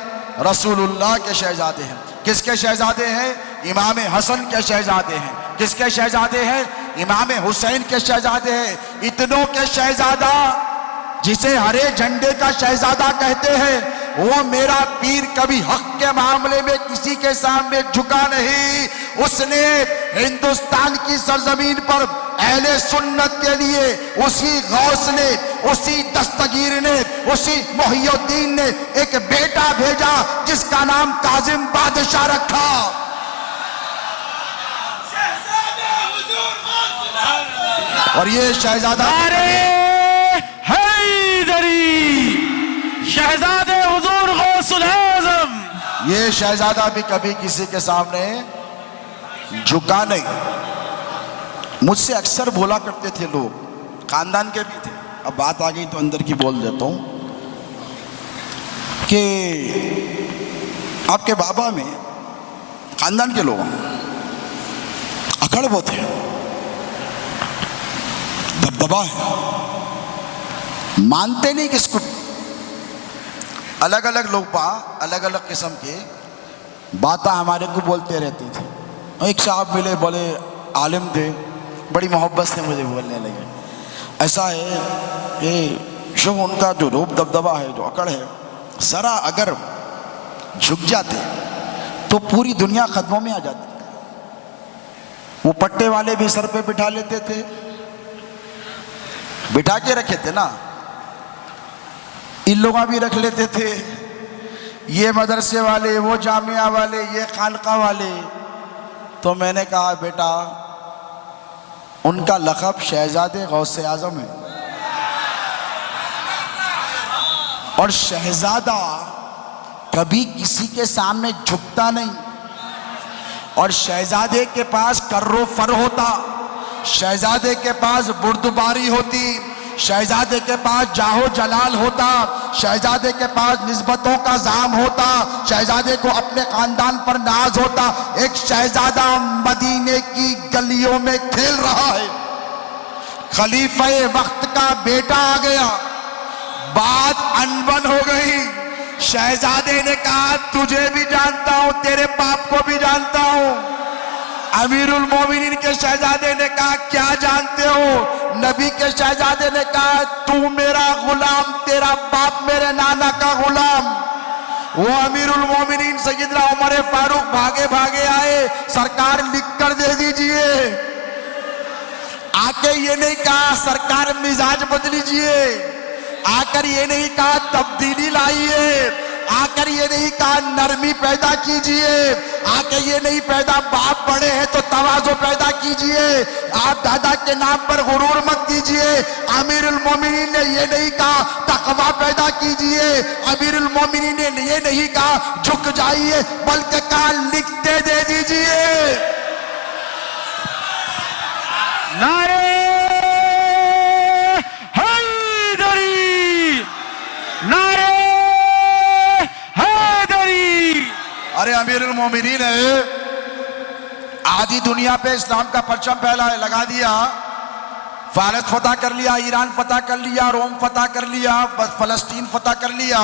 رسول اللہ کے شہزادے ہیں. کس کے شہزادے ہیں؟ امام حسن کے شہزادے ہیں. کس کے شہزادے ہیں؟ امام حسین کے شہزادے ہیں. اتنوں کے شہزادہ جسے ہرے جھنڈے کا شہزادہ کہتے ہیں، وہ میرا پیر کبھی حق کے معاملے میں کسی کے سامنے جھکا نہیں. اس نے ہندوستان کی سرزمین پر اہل سنت کے لیے اسی غوث نے، اسی دستگیر نے، اسی محی الدین نے ایک بیٹا بھیجا جس کا نام کاظم بادشاہ رکھا. اور یہ شہزادہ شہزادے حضور غوث الاعظم، یہ شہزادہ بھی کبھی کسی کے سامنے جھکا نہیں. مجھ سے اکثر بولا کرتے تھے لوگ، خاندان کے بھی تھے، اب بات آ گئی تو اندر کی بول دیتا ہوں، کہ آپ کے بابا میں خاندان کے لوگ اکڑ بہت ہے، دبدبا ہے، مانتے نہیں کس کو. الگ الگ لوگ الگ الگ قسم کے باتیں ہمارے کو بولتے رہتے تھے. ایک صاحب ملے، بولے عالم تھے، بڑی محبت سے مجھے بولنے لگے، ایسا ہے کہ جو ان کا جو روپ دبدبا ہے، جو اکڑ ہے، ذرا اگر جھک جاتے تو پوری دنیا قدموں میں آ جاتی. وہ پٹے والے بھی سر پہ بٹھا لیتے تھے، بٹھا کے رکھے تھے نا، ان لوگوں بھی رکھ لیتے تھے، یہ مدرسے والے، وہ جامعہ والے، یہ خانقاہ والے. تو میں نے کہا بیٹا ان کا لقب شہزادے غوث اعظم ہے، اور شہزادہ کبھی کسی کے سامنے جھکتا نہیں، اور شہزادے کے پاس کر و فر ہوتا، شہزادے کے پاس بردباری ہوتی، شہزادے کے پاس جاہو جلال ہوتا، شہزادے کے پاس نسبتوں کا زام ہوتا، شہزادے کو اپنے خاندان پر ناز ہوتا. ایک شہزادہ مدینے کی گلیوں میں کھیل رہا ہے، خلیفہ وقت کا بیٹا آ گیا، بات انبن ہو گئی۔ شہزادے نے کہا تجھے بھی جانتا ہوں، تیرے باپ کو بھی جانتا ہوں۔ امیر المومنین کے شہزادے نے کہا کیا جانتے ہو؟ نبی کے شہزادے نے کہا تو میرا غلام، تیرا باپ میرے نانا کا غلام۔ وہ امیر المومنین سیدنا عمر فاروق بھاگے بھاگے آئے، سرکار لکھ کر دے دیجئے۔ آ کے یہ نہیں کہا سرکار مزاج بدلیجئے، آ کر یہ نہیں کہا تبدیلی لائیے، آ کر یہ نہیں کہا نرمی پیدا کیجئے، آ کے یہ نہیں پیدا باپ بڑے ہیں تو تواضع پیدا کیجئے، آپ دادا کے نام پر غرور مت کیجئے۔ امیر المومنین نے یہ نہیں کہا تقوی پیدا کیجئے، امیر المومنین نے یہ نہیں کہا جھک جائیے، بلکہ کہا لکھتے دے دیجئے۔ نعرہ حیدری، نعرہ حیدری۔ ارے امیر المومنین ہے، آدھی دنیا پہ اسلام کا پرچم پھیلا ہے، لگا دیا، فارس فتح کر لیا، ایران فتح کر لیا، روم فتح کر لیا، فلسطین فتح کر لیا۔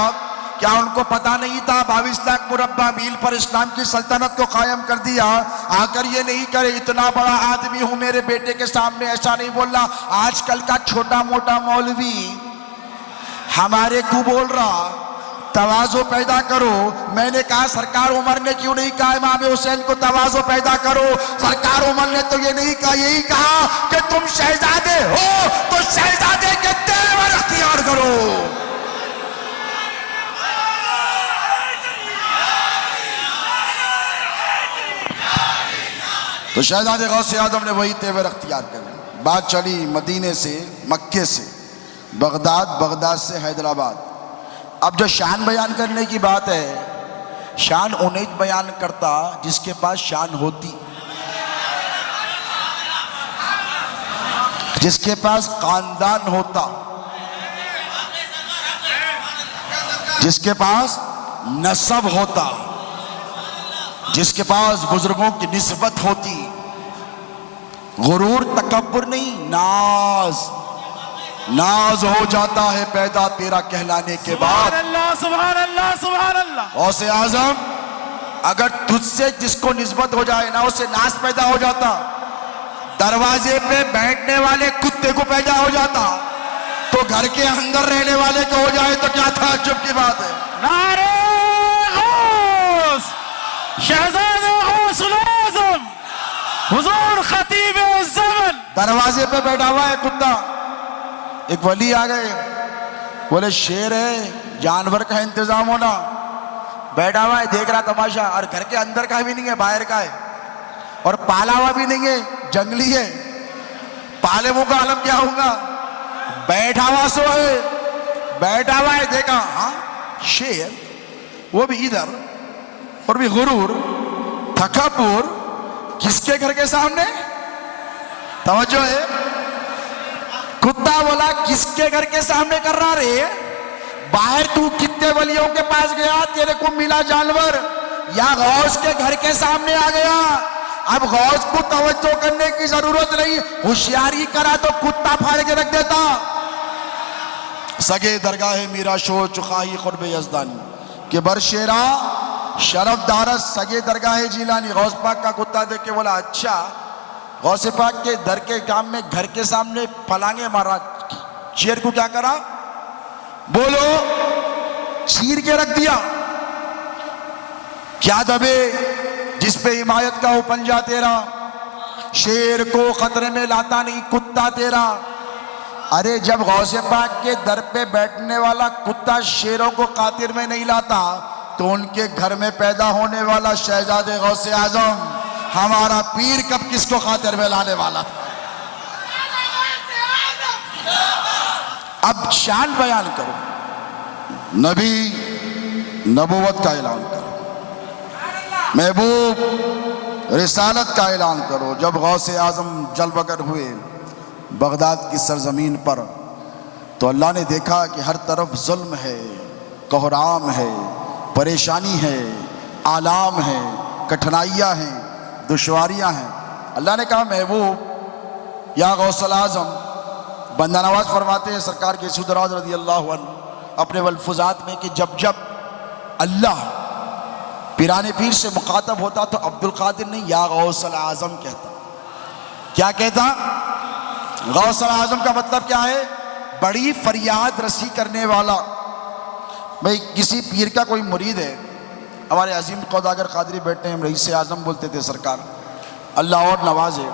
کیا ان کو پتا نہیں تھا 22 لاکھ مربع میل پر اسلام کی سلطنت کو قائم کر دیا؟ آ کر یہ نہیں کرے اتنا بڑا آدمی ہوں میرے بیٹے کے سامنے ایسا نہیں بولنا۔ آج کل کا چھوٹا موٹا مولوی ہمارے کو بول رہا تواضع پیدا کرو۔ میں نے کہا سرکار عمر نے کیوں نہیں کہا امام حسین کو تواضع پیدا کرو؟ سرکار عمر نے تو یہ نہیں کہا، یہی کہا کہ تم شہزادے ہو تو شہزادے کے تیور اختیار کرو۔ تو شہزادے غوث اعظم نے وہی تیور اختیار کرے۔ بات چلی مدینے سے، مکے سے بغداد، بغداد سے حیدرآباد۔ اب جو شان بیان کرنے کی بات ہے، شان انہیں بیان کرتا جس کے پاس شان ہوتی، جس کے پاس خاندان ہوتا، جس کے پاس نسب ہوتا، جس کے پاس بزرگوں کی نسبت ہوتی۔ غرور تکبر نہیں، ناز، ناز ہو جاتا ہے پیدا تیرا کہلانے کے بعد۔ سبحان اللہ، سبحان اللہ، سبحان اللہ۔ غوث اعظم اگر تجھ سے جس کو نسبت ہو جائے نا، اسے ناز پیدا ہو جاتا، دروازے پہ بیٹھنے والے کتے کو پیدا ہو جاتا، تو گھر کے اندر رہنے والے کو ہو جائے تو کیا تعجب کی بات ہے۔ نعرہ غوث، شہزادہ غوث الاعظم، حضور خطیب الزمن۔ دروازے پہ بیٹھا ہوا ہے کتا، ایک ولی آ گئے، بولے شیر ہے، جانور کا انتظام ہونا، بیٹھا ہوا ہے دیکھ رہا تماشا، اور گھر کے اندر کا بھی نہیں ہے، باہر کا ہے، اور پالا ہوا بھی نہیں ہے، جنگلی ہے، پالے وہ کا عالم کیا ہوگا؟ بیٹھا ہوا سو ہے، بیٹھا ہوا ہے، دیکھا ہاں شیر، وہ بھی ادھر، اور بھی غرور تکبر، کس کے گھر کے سامنے؟ توجہ ہے، کتا بولا کس کے گھر کے سامنے کر رہا رے؟ باہر تو کتنے ولیوں کے پاس گیا، تیرے کو ملا جانور، یا غوث کے گھر کے سامنے آ گیا؟ اب غوث کو توجہ کرنے کی ضرورت نہیں، ہوشیاری کرا تو کتا پھاڑ کے رکھ دیتا۔ سگے درگاہ میرا شو چخاہی قرب یزدانی کہ برشیرا شرف دارس سگے درگاہ جیلانی۔ غوث پاک کا کتا دیکھ کے بولا اچھا، غوث پاک کے در کے کام میں گھر کے سامنے پلانگے مارا، چیر کو کیا کرا؟ بولو، چیر کے رکھ دیا۔ کیا دبے جس پہ حمایت کا ہو پنجا تیرا، شیر کو خطرے میں لاتا نہیں کتا تیرا۔ ارے جب غوث پاک کے در پہ بیٹھنے والا کتا شیروں کو خاطر میں نہیں لاتا، تو ان کے گھر میں پیدا ہونے والا شہزادے غوث اعظم ہمارا پیر کب کس کو خاطر میں لانے والا تھا؟ اب شان بیان کرو، نبی نبوت کا اعلان کرو، محبوب رسالت کا اعلان کرو۔ جب غوث اعظم جلوگر ہوئے بغداد کی سرزمین پر، تو اللہ نے دیکھا کہ ہر طرف ظلم ہے، کوہرام ہے، پریشانی ہے، آلام ہے، کٹھنائیاں ہیں، دشواریاں ہیں۔ اللہ نے کہا محبوب یا غوث الاعظم بندہ نواز فرماتے ہیں سرکار کے سودراز رضی اللہ عنہ اپنے ملفوظات میں کہ جب اللہ پیران پیر سے مخاطب ہوتا تو عبد القادر نہیں یا غوث العظم کہتا. کیا کہتا؟ غوث العظم کا مطلب کیا ہے؟ بڑی فریاد رسی کرنے والا. بھئی کسی پیر کا کوئی مرید ہے، ہمارے عظیم سوداگر قادری بیٹے ہیں، ہم رئیس اعظم بولتے تھے سرکار، اللہ اور نوازے،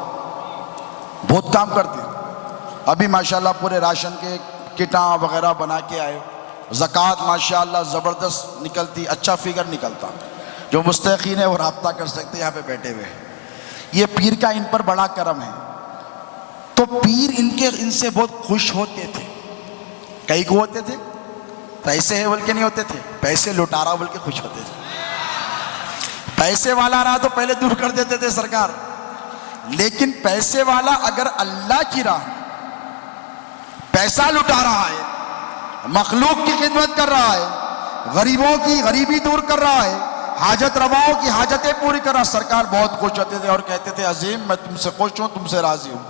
بہت کام کرتے. ابھی ماشاءاللہ پورے راشن کے کٹاں وغیرہ بنا کے آئے، زکوٰۃ ماشاءاللہ زبردست نکلتی، اچھا فگر نکلتا. جو مستحقین ہیں وہ رابطہ کر سکتے یہاں پہ بیٹھے ہوئے. یہ پیر کا ان پر بڑا کرم ہے. تو پیر ان سے بہت خوش ہوتے تھے. کئی کو ہوتے تھے؟ پیسے ہے بول کے نہیں ہوتے تھے، پیسے لٹا رہا بول کے خوش ہوتے تھے. پیسے والا رہا تو پہلے دور کر دیتے تھے سرکار. لیکن پیسے والا اگر اللہ کی راہ پیسہ لٹا رہا ہے، مخلوق کی خدمت کر رہا ہے، غریبوں کی غریبی دور کر رہا ہے، حاجت رواؤں کی حاجتیں پوری کر رہا، سرکار بہت خوش ہوتے تھے اور کہتے تھے عظیم میں تم سے خوش ہوں، تم سے راضی ہوں،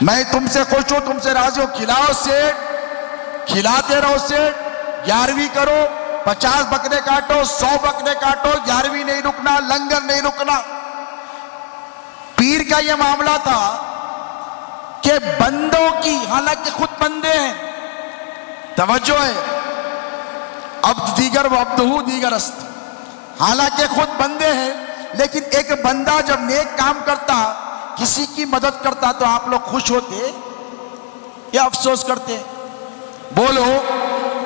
میں تم سے خوش ہوں، تم سے راضی ہوں. کھلاؤ سیٹ، کھلاتے رہو سیٹ، 11ویں کرو، 50 بکرے کاٹو، 100 بکرے کاٹو، 11ویں نہیں رکنا، لنگر نہیں رکنا. پیر کا یہ معاملہ تھا کہ بندوں کی، حالانکہ خود بندے ہیں، توجہ ہے، عبد دیگر و عبدہو دیگر است، حالانکہ خود بندے ہیں، لیکن ایک بندہ جب نیک کام کرتا، کسی کی مدد کرتا تو آپ لوگ خوش ہوتے یا افسوس کرتے؟ بولو.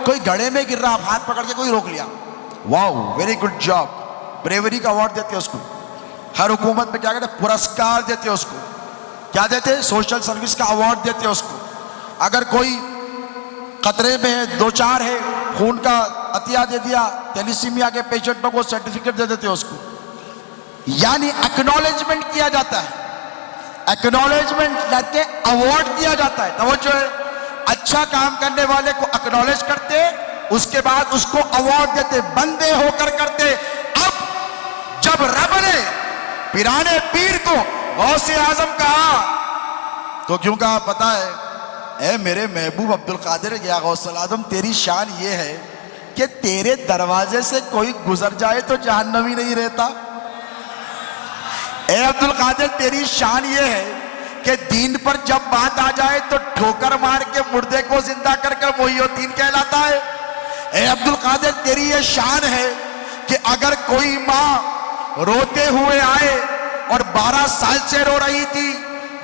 کوئی گڑھے میں گر رہا، آپ ہاتھ پکڑ کے کوئی روک لیا، واو ویری گڈ جاب، بریوری کا ایوارڈ دیتے اس کو. ہر حکومت میں کیا کہتے ہیں؟ پرسکار دیتے اس کو. کیا دیتے؟ سوشل سروس کا ایوارڈ دیتے اس کو. اگر کوئی خطرے میں ہے، 2-4 ہے، خون کا عطیہ دے دیا، تیلیسیمیا کے پیشنٹ کو سرٹیفکیٹ دے دیتے اس کو. یعنی اکنالجمنٹ کیا جاتا ہے، اکنالجمنٹ لیتے ایوارڈ دیا جاتا ہے. توجہ ہے، اچھا کام کرنے والے کو اکنالج کرتے، اس کے بعد اس کو ایوارڈ دیتے، بندے ہو کر کرتے. اب جب رب نے پیرانے پیر کو غوث اعظم کہا تو کیوں کہا پتہ ہے؟ اے میرے محبوب عبد القادر یا غوث العظم، تیری شان یہ ہے کہ تیرے دروازے سے کوئی گزر جائے تو جہنمی نہیں رہتا. اے عبد القادر تیری شان یہ ہے کہ دین پر جب بات آ جائے تو ٹھوکر مار کے مردے کو زندہ کر کر محی الدین کہلاتا ہے. اے عبد القادر تیری یہ شان ہے کہ اگر کوئی ماں روتے ہوئے آئے اور 12 سال سے رو رہی تھی،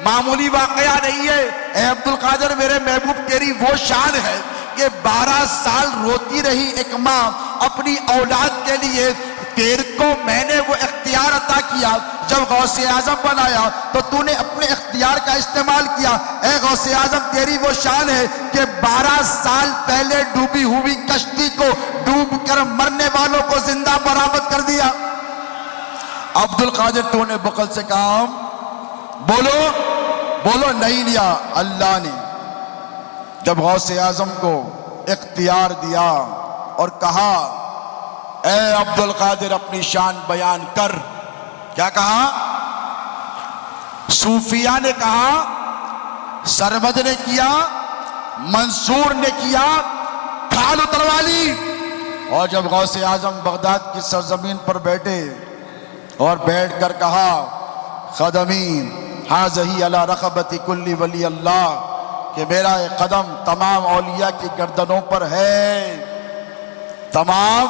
معمولی واقعہ نہیں ہے. اے عبد القادر میرے محبوب تیری وہ شان ہے کہ 12 سال روتی رہی ایک ماں اپنی اولاد کے لیے، تیرے کو میں نے وہ اختیار عطا کیا. جب غوث اعظم بنایا تو تو نے اپنے اختیار کا استعمال کیا. اے غوث اعظم تیری وہ شان ہے کہ 12 سال پہلے ڈوبی ہوئی کشتی کو ڈوب کر مرنے والوں کو زندہ برآمد کر دیا. عبد القادر تو نے بخل سے کام بولو نہیں لیا. اللہ نے جب غوث اعظم کو اختیار دیا اور کہا اے عبد القادر اپنی شان بیان کر، کیا کہا؟ صوفیہ نے کہا، سرمد نے کیا، منصور نے کیا، کھال اتروا لی. اور جب غوث اعظم بغداد کی سرزمین پر بیٹھے اور بیٹھ کر کہا خدمی حاضہی علی رقبت کل ولی اللہ، کہ میرا یہ قدم تمام اولیاء کی گردنوں پر ہے، تمام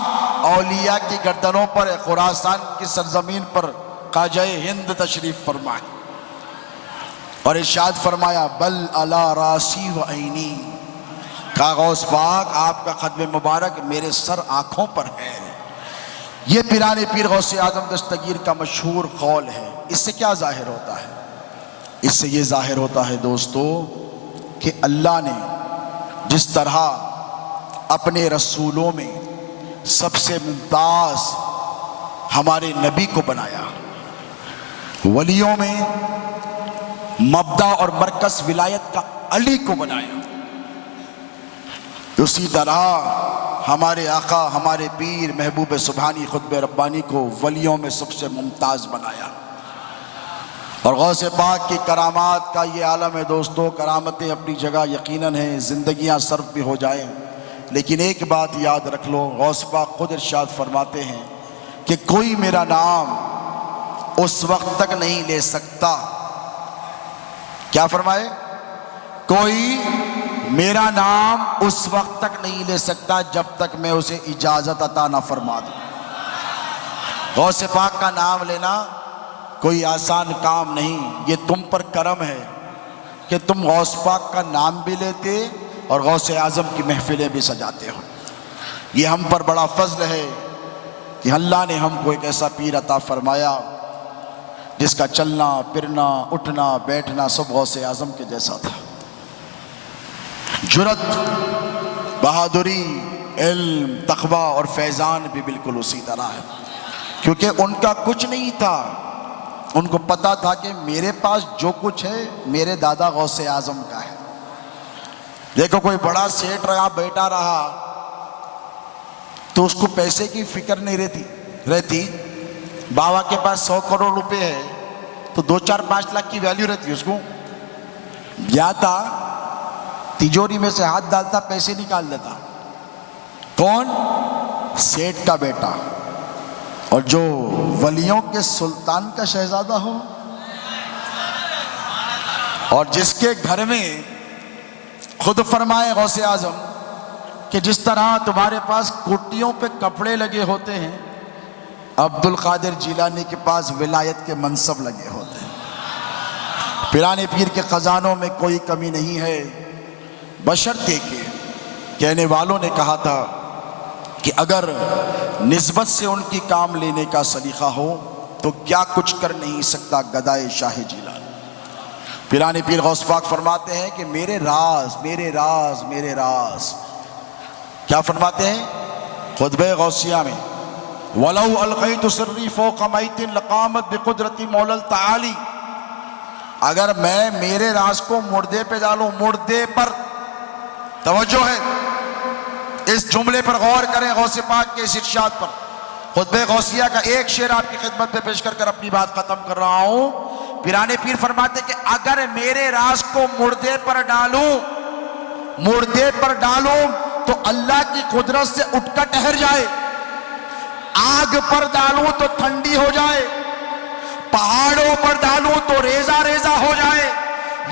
اولیاء کی گردنوں پر ہے. خراسان کی سرزمین پر خواجہ ہند تشریف فرمائے اور ارشاد فرمایا بل علی راسی و عینی، کہا غوث پاک آپ کا ختم مبارک میرے سر آنکھوں پر ہے. یہ پیرانے پیر غوث اعظم دستگیر کا مشہور قول ہے. اس سے کیا ظاہر ہوتا ہے؟ اس سے یہ ظاہر ہوتا ہے دوستو کہ اللہ نے جس طرح اپنے رسولوں میں سب سے ممتاز ہمارے نبی کو بنایا، ولیوں میں مبدا اور مرکز ولایت کا علی کو بنایا، اسی طرح ہمارے آقا ہمارے پیر محبوب سبحانی خطب ربانی کو ولیوں میں سب سے ممتاز بنایا. اور غوث پاک کی کرامات کا یہ عالم ہے دوستو. کرامتیں اپنی جگہ یقیناً ہیں، زندگیاں صرف بھی ہو جائیں، لیکن ایک بات یاد رکھ لو، غوث پاک خود ارشاد فرماتے ہیں کہ کوئی میرا نام اس وقت تک نہیں لے سکتا. کیا فرمائے؟ کوئی میرا نام اس وقت تک نہیں لے سکتا جب تک میں اسے اجازت عطا نہ فرما دوں. غوث پاک کا نام لینا کوئی آسان کام نہیں. یہ تم پر کرم ہے کہ تم غوث پاک کا نام بھی لیتے اور غوث اعظم کی محفلیں بھی سجاتے ہو. یہ ہم پر بڑا فضل ہے کہ اللہ نے ہم کو ایک ایسا پیر عطا فرمایا جس کا چلنا پھرنا اٹھنا بیٹھنا سب غوث اعظم کے جیسا تھا. جرت، بہادری، علم، تقوی اور فیضان بھی بالکل اسی طرح ہے، کیونکہ ان کا کچھ نہیں تھا. ان کو پتا تھا کہ میرے پاس جو کچھ ہے میرے دادا غوث اعظم کا ہے. دیکھو کوئی بڑا سیٹ رہا بیٹا رہا تو اس کو پیسے کی فکر نہیں رہتی. بابا کے پاس 100 کروڑ روپے ہے تو 2-4-5 لاکھ کی ویلیو رہتی ہے. اس کو جاتا تجوری میں سے ہاتھ ڈالتا پیسے نکال دیتا. کون؟ سیٹ کا بیٹا. اور جو ولیوں کے سلطان کا شہزادہ ہو اور جس کے گھر میں خود فرمائے غوث اعظم کہ جس طرح تمہارے پاس کوٹیوں پہ کپڑے لگے ہوتے ہیں، عبد القادر جیلانی کے پاس ولایت کے منصب لگے ہوتے ہیں. پیرانے پیر کے خزانوں میں کوئی کمی نہیں ہے، بشرطے کہ کہنے والوں نے کہا تھا کہ اگر نسبت سے ان کی کام لینے کا سلیقہ ہو تو کیا کچھ کر نہیں سکتا گدائے شاہ جیلانی. پیرانے پیر غوث پاک فرماتے ہیں کہ میرے راز میرے راز میرے راز. کیا فرماتے ہیں خطبہ غوثیہ میں؟ وَلَوْ أَلْقَيْتُ سِرِّي فَوْقَ مَيْتٍ لَقَامَتْ بِقُدْرَةِ مَوْلَى الْتَعَالِي. اگر میں میرے راز کو مردے پہ ڈالوں، مردے پر، توجہ ہے اس جملے پر غور کریں، غوث پاک کے اس ارشاد پر. خطبہ غوثیہ کا ایک شعر آپ کی خدمت میں پیش کر اپنی بات ختم کر رہا ہوں. پیرانے پیر فرماتے کہ اگر میرے راز کو مردے پر ڈالوں تو اللہ کی قدرت سے اٹھ کر ٹھہر جائے. آگ پر ڈالوں تو ٹھنڈی ہو جائے، پہاڑوں پر ڈالوں تو ریزہ ریزہ ہو جائے.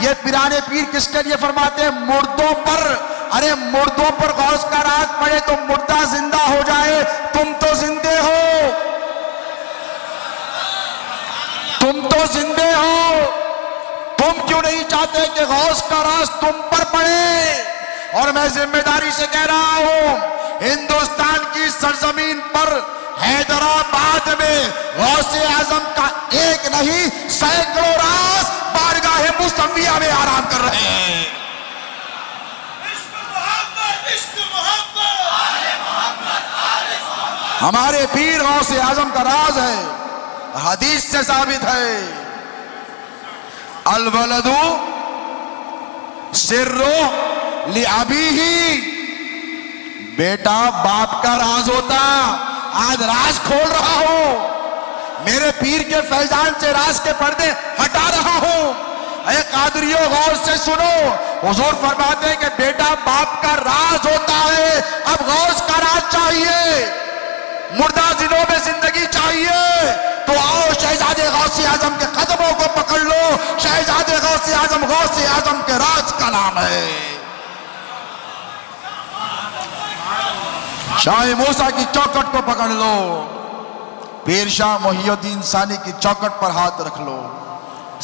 یہ پیرانے پیر کس کے لیے فرماتے ہیں؟ مردوں پر. ارے مردوں پر غوث کا راز پڑے تو مردہ زندہ ہو جائے. تم تو زندے ہو، تم تو زندے ہو، تم کیوں نہیں چاہتے کہ غوث کا راز تم پر پڑے؟ اور میں ذمہ داری سے کہہ رہا ہوں، ہندوستان کی سرزمین پر حیدرآباد میں غوث اعظم کا ایک نہیں سینکڑوں راز بارگاہ مصطفیہ میں آرام کر رہے ہیں. ہمارے پیر غوث اعظم کا راز ہے، حدیث سے ثابت ہے، الولد سر لابیہ. بیٹا باپ کا راز ہوتا. آج راز کھول رہا ہوں، میرے پیر کے فیضان سے راز کے پردے ہٹا رہا ہوں. اے قادریو غور سے سنو، حضور فرماتے ہیں کہ بیٹا باپ کا راز ہوتا ہے. اب غوث کا راز چاہیے، مردہ دنوں میں زندگی چاہیے تو آؤ شہزادے غوث اعظم کے قدموں کو پکڑ لو. شہزادے غوث اعظم کے راز کا نام ہے. شاہ موسیٰ کی چوکٹ کو پکڑ لو، پیر شاہ محی الدین ثانی کی چوکٹ پر ہاتھ رکھ لو،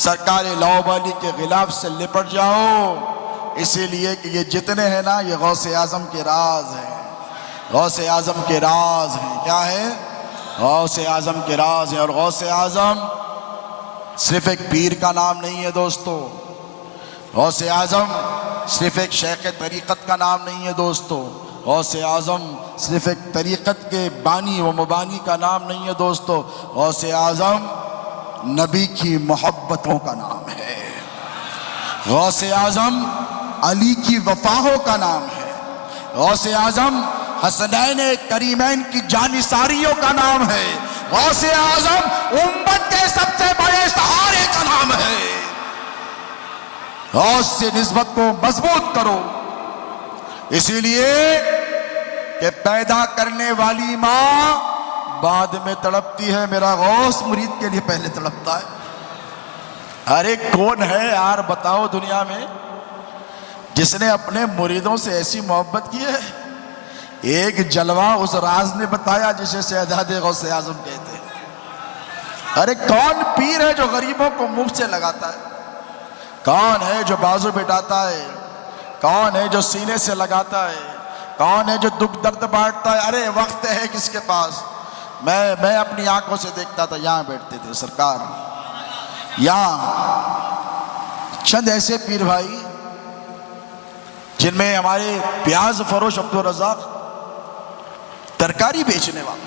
سرکار لاؤبالی کے غلاف سے لپٹ جاؤ. اسی لیے کہ یہ جتنے ہیں نا، یہ غوث اعظم کے راز ہیں. غوث اعظم کے راز ہیں. کیا ہے؟ غوث اعظم کے راز ہیں. اور غوث اعظم صرف ایک پیر کا نام نہیں ہے دوستو. غوث اعظم صرف ایک شیخ طریقت کا نام نہیں ہے دوستو. غوث اعظم صرف ایک طریقت کے بانی و مبانی کا نام نہیں ہے دوستو. غوث اعظم نبی کی محبتوں کا نام ہے. غوث اعظم علی کی وفاؤں کا نام ہے. غوث اعظم حسنین کریمین کی جانثاریوں کا نام ہے. غوث اعظم امت کے سب سے بڑے سہارے کا نام ہے. غوث سے نسبت کو مضبوط کرو. اسی لیے کہ پیدا کرنے والی ماں بعد میں تڑپتی ہے, میرا غوث مرید کے لیے پہلے تڑپتا ہے. ارے کون ہے یار بتاؤ دنیا میں جس نے اپنے مریدوں سے ایسی محبت کی ہے؟ ایک جلوہ اس راز نے بتایا جسے شہزاد غوث اعظم کہتے ہیں. ارے کون پیر ہے جو غریبوں کو مفت سے لگاتا ہے؟ کون ہے جو بازو بٹاتا ہے؟ کون ہے جو سینے سے لگاتا ہے؟ کون ہے جو دکھ درد بانٹتا ہے؟ ارے وقت ہے کس کے پاس؟ میں اپنی آنکھوں سے دیکھتا تھا, یہاں بیٹھتے تھے سرکار, یہاں چند ایسے پیر بھائی جن میں ہمارے پیاز فروش عبدالرزاق, ترکاری بیچنے والا.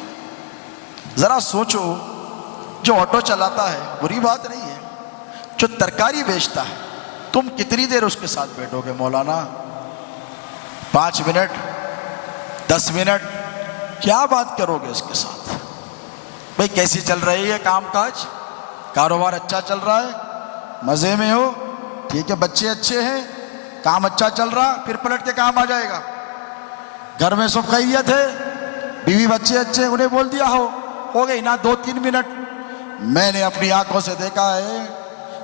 ذرا سوچو, جو آٹو چلاتا ہے بری بات نہیں ہے, جو ترکاری بیچتا ہے تم کتنی دیر اس کے ساتھ بیٹھو گے مولانا؟ 5 منٹ 10 منٹ کیا بات کرو گے اس کے ساتھ؟ بھئی کیسی چل رہی ہے کام کاج؟ کاروبار اچھا چل رہا ہے؟ مزے میں ہو؟ ٹھیک ہے, بچے اچھے ہیں, کام اچھا چل رہا, پھر پلٹ کے کام آ جائے گا. گھر میں سب خیریت ہے, بیوی بچے اچھے, انہیں بول دیا ہو گئی نا 2-3 منٹ. میں نے اپنی آنکھوں سے دیکھا ہے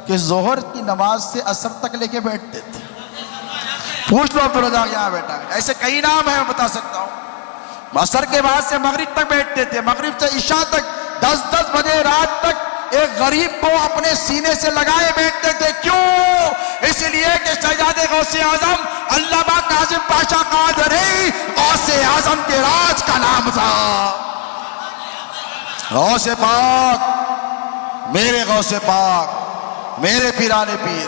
کہ ظہر کی نماز سے عصر تک لے کے بیٹھتے تھے. پوچھ لو عبدالرزاق یہاں بیٹھا ہے, ایسے کئی نام ہیں میں بتا سکتا ہوں. عصر کے بعد سے مغرب تک بیٹھتے تھے, مغرب سے عشاء تک 10 بجے رات تک ایک غریب کو اپنے سینے سے لگائے بیٹھتے تھے. کیوں؟ اس لیے کہ شہزاد غوث اعظم علامہ کاظم پاشا قادری غوث اعظم کے راج کا نام تھا. غوث پاک, میرے غوث پاک, میرے پیرانے پیر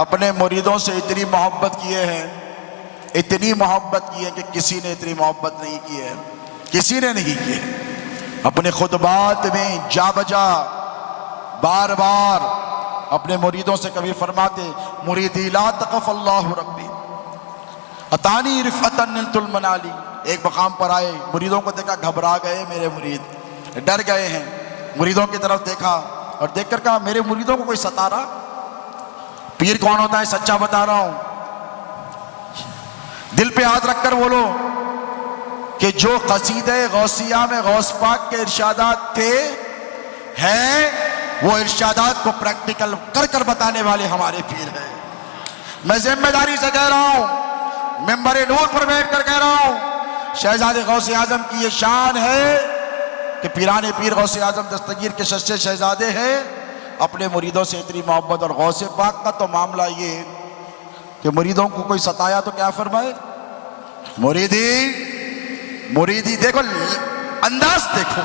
اپنے مریدوں سے اتنی محبت کیے ہیں, اتنی محبت کی ہے کہ کسی نے اتنی محبت نہیں کی ہے, کسی نے نہیں کی ہے. اپنے خطبات میں جا بجا بار بار اپنے مریدوں سے کبھی فرماتے, مریدی لا تقف اللہ ربی اتانی رفعتا نلت المنالی. ایک مقام پر آئے, مریدوں کو دیکھا, گھبرا گئے میرے مرید, ڈر گئے ہیں. مریدوں کی طرف دیکھا اور دیکھ کر کہا, میرے مریدوں کو کوئی ستا رہا؟ پیر کون ہوتا ہے سچا بتا رہا ہوں, دل پہ ہاتھ رکھ کر بولو کہ جو قصیدہ غوثیہ میں غوث پاک کے ارشادات تھے ہیں, وہ ارشادات کو پریکٹیکل کر کر بتانے والے ہمارے پیر ہیں. میں ذمہ داری سے کہہ رہا ہوں, ممبر نور پر بیٹھ کر کہہ رہا ہوں, شہزاد غوث اعظم کی یہ شان ہے کہ پیرانے پیر غوث اعظم دستگیر کے سچے شہزادے ہیں. اپنے مریدوں سے اتنی محبت. اور غوث پاک کا تو معاملہ یہ کہ مریدوں کو کوئی ستایا تو کیا فرمائے, مریدی دیکھو, انداز دیکھو,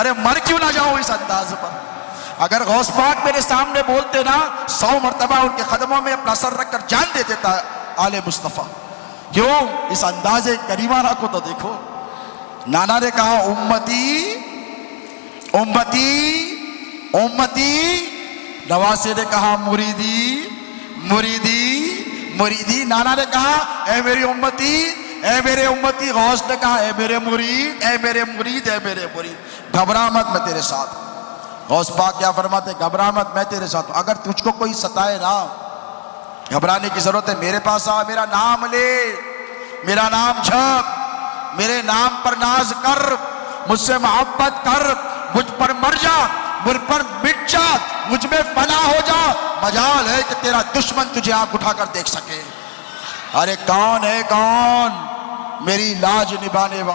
ارے مر کیوں نہ جاؤ اس انداز پر. اگر غوث پاک میرے سامنے بولتے نا 100 مرتبہ ان کے قدموں میں اپنا سر رکھ کر جان دے دیتا آل مصطفیٰ. کیوں؟ اس انداز کریمانہ کو تو دیکھو. نانا نے کہا امتی امتی امتی, نواسے نے کہا مریدی مریدی مریدی. نانا نے کہا اے میری امتی اے میرے امتی. غوث نے کہا اے میرے مرید اے میرے مرید اے میرے مرید. گھبرا مت, میں تیرے ساتھ. غوث پاک کیا فرماتے, گھبرا مت, میں تیرے ساتھ ہوں. اگر تجھ کو کوئی ستائے نا, گھبرانے کی ضرورت ہے, میرے پاس آ, میرا نام لے, میرا نام جھپ, میرے نام پر ناز کر, مجھ سے محبت کر, مجھ پر مر جا, مجھ پر مٹ جا, مجھ میں فنا ہو جا. مجال ہے کہ تیرا دشمن تجھے آنکھ اٹھا کر دیکھ سکے. ارے کون ہے, کون میری لاج نبھانے والا؟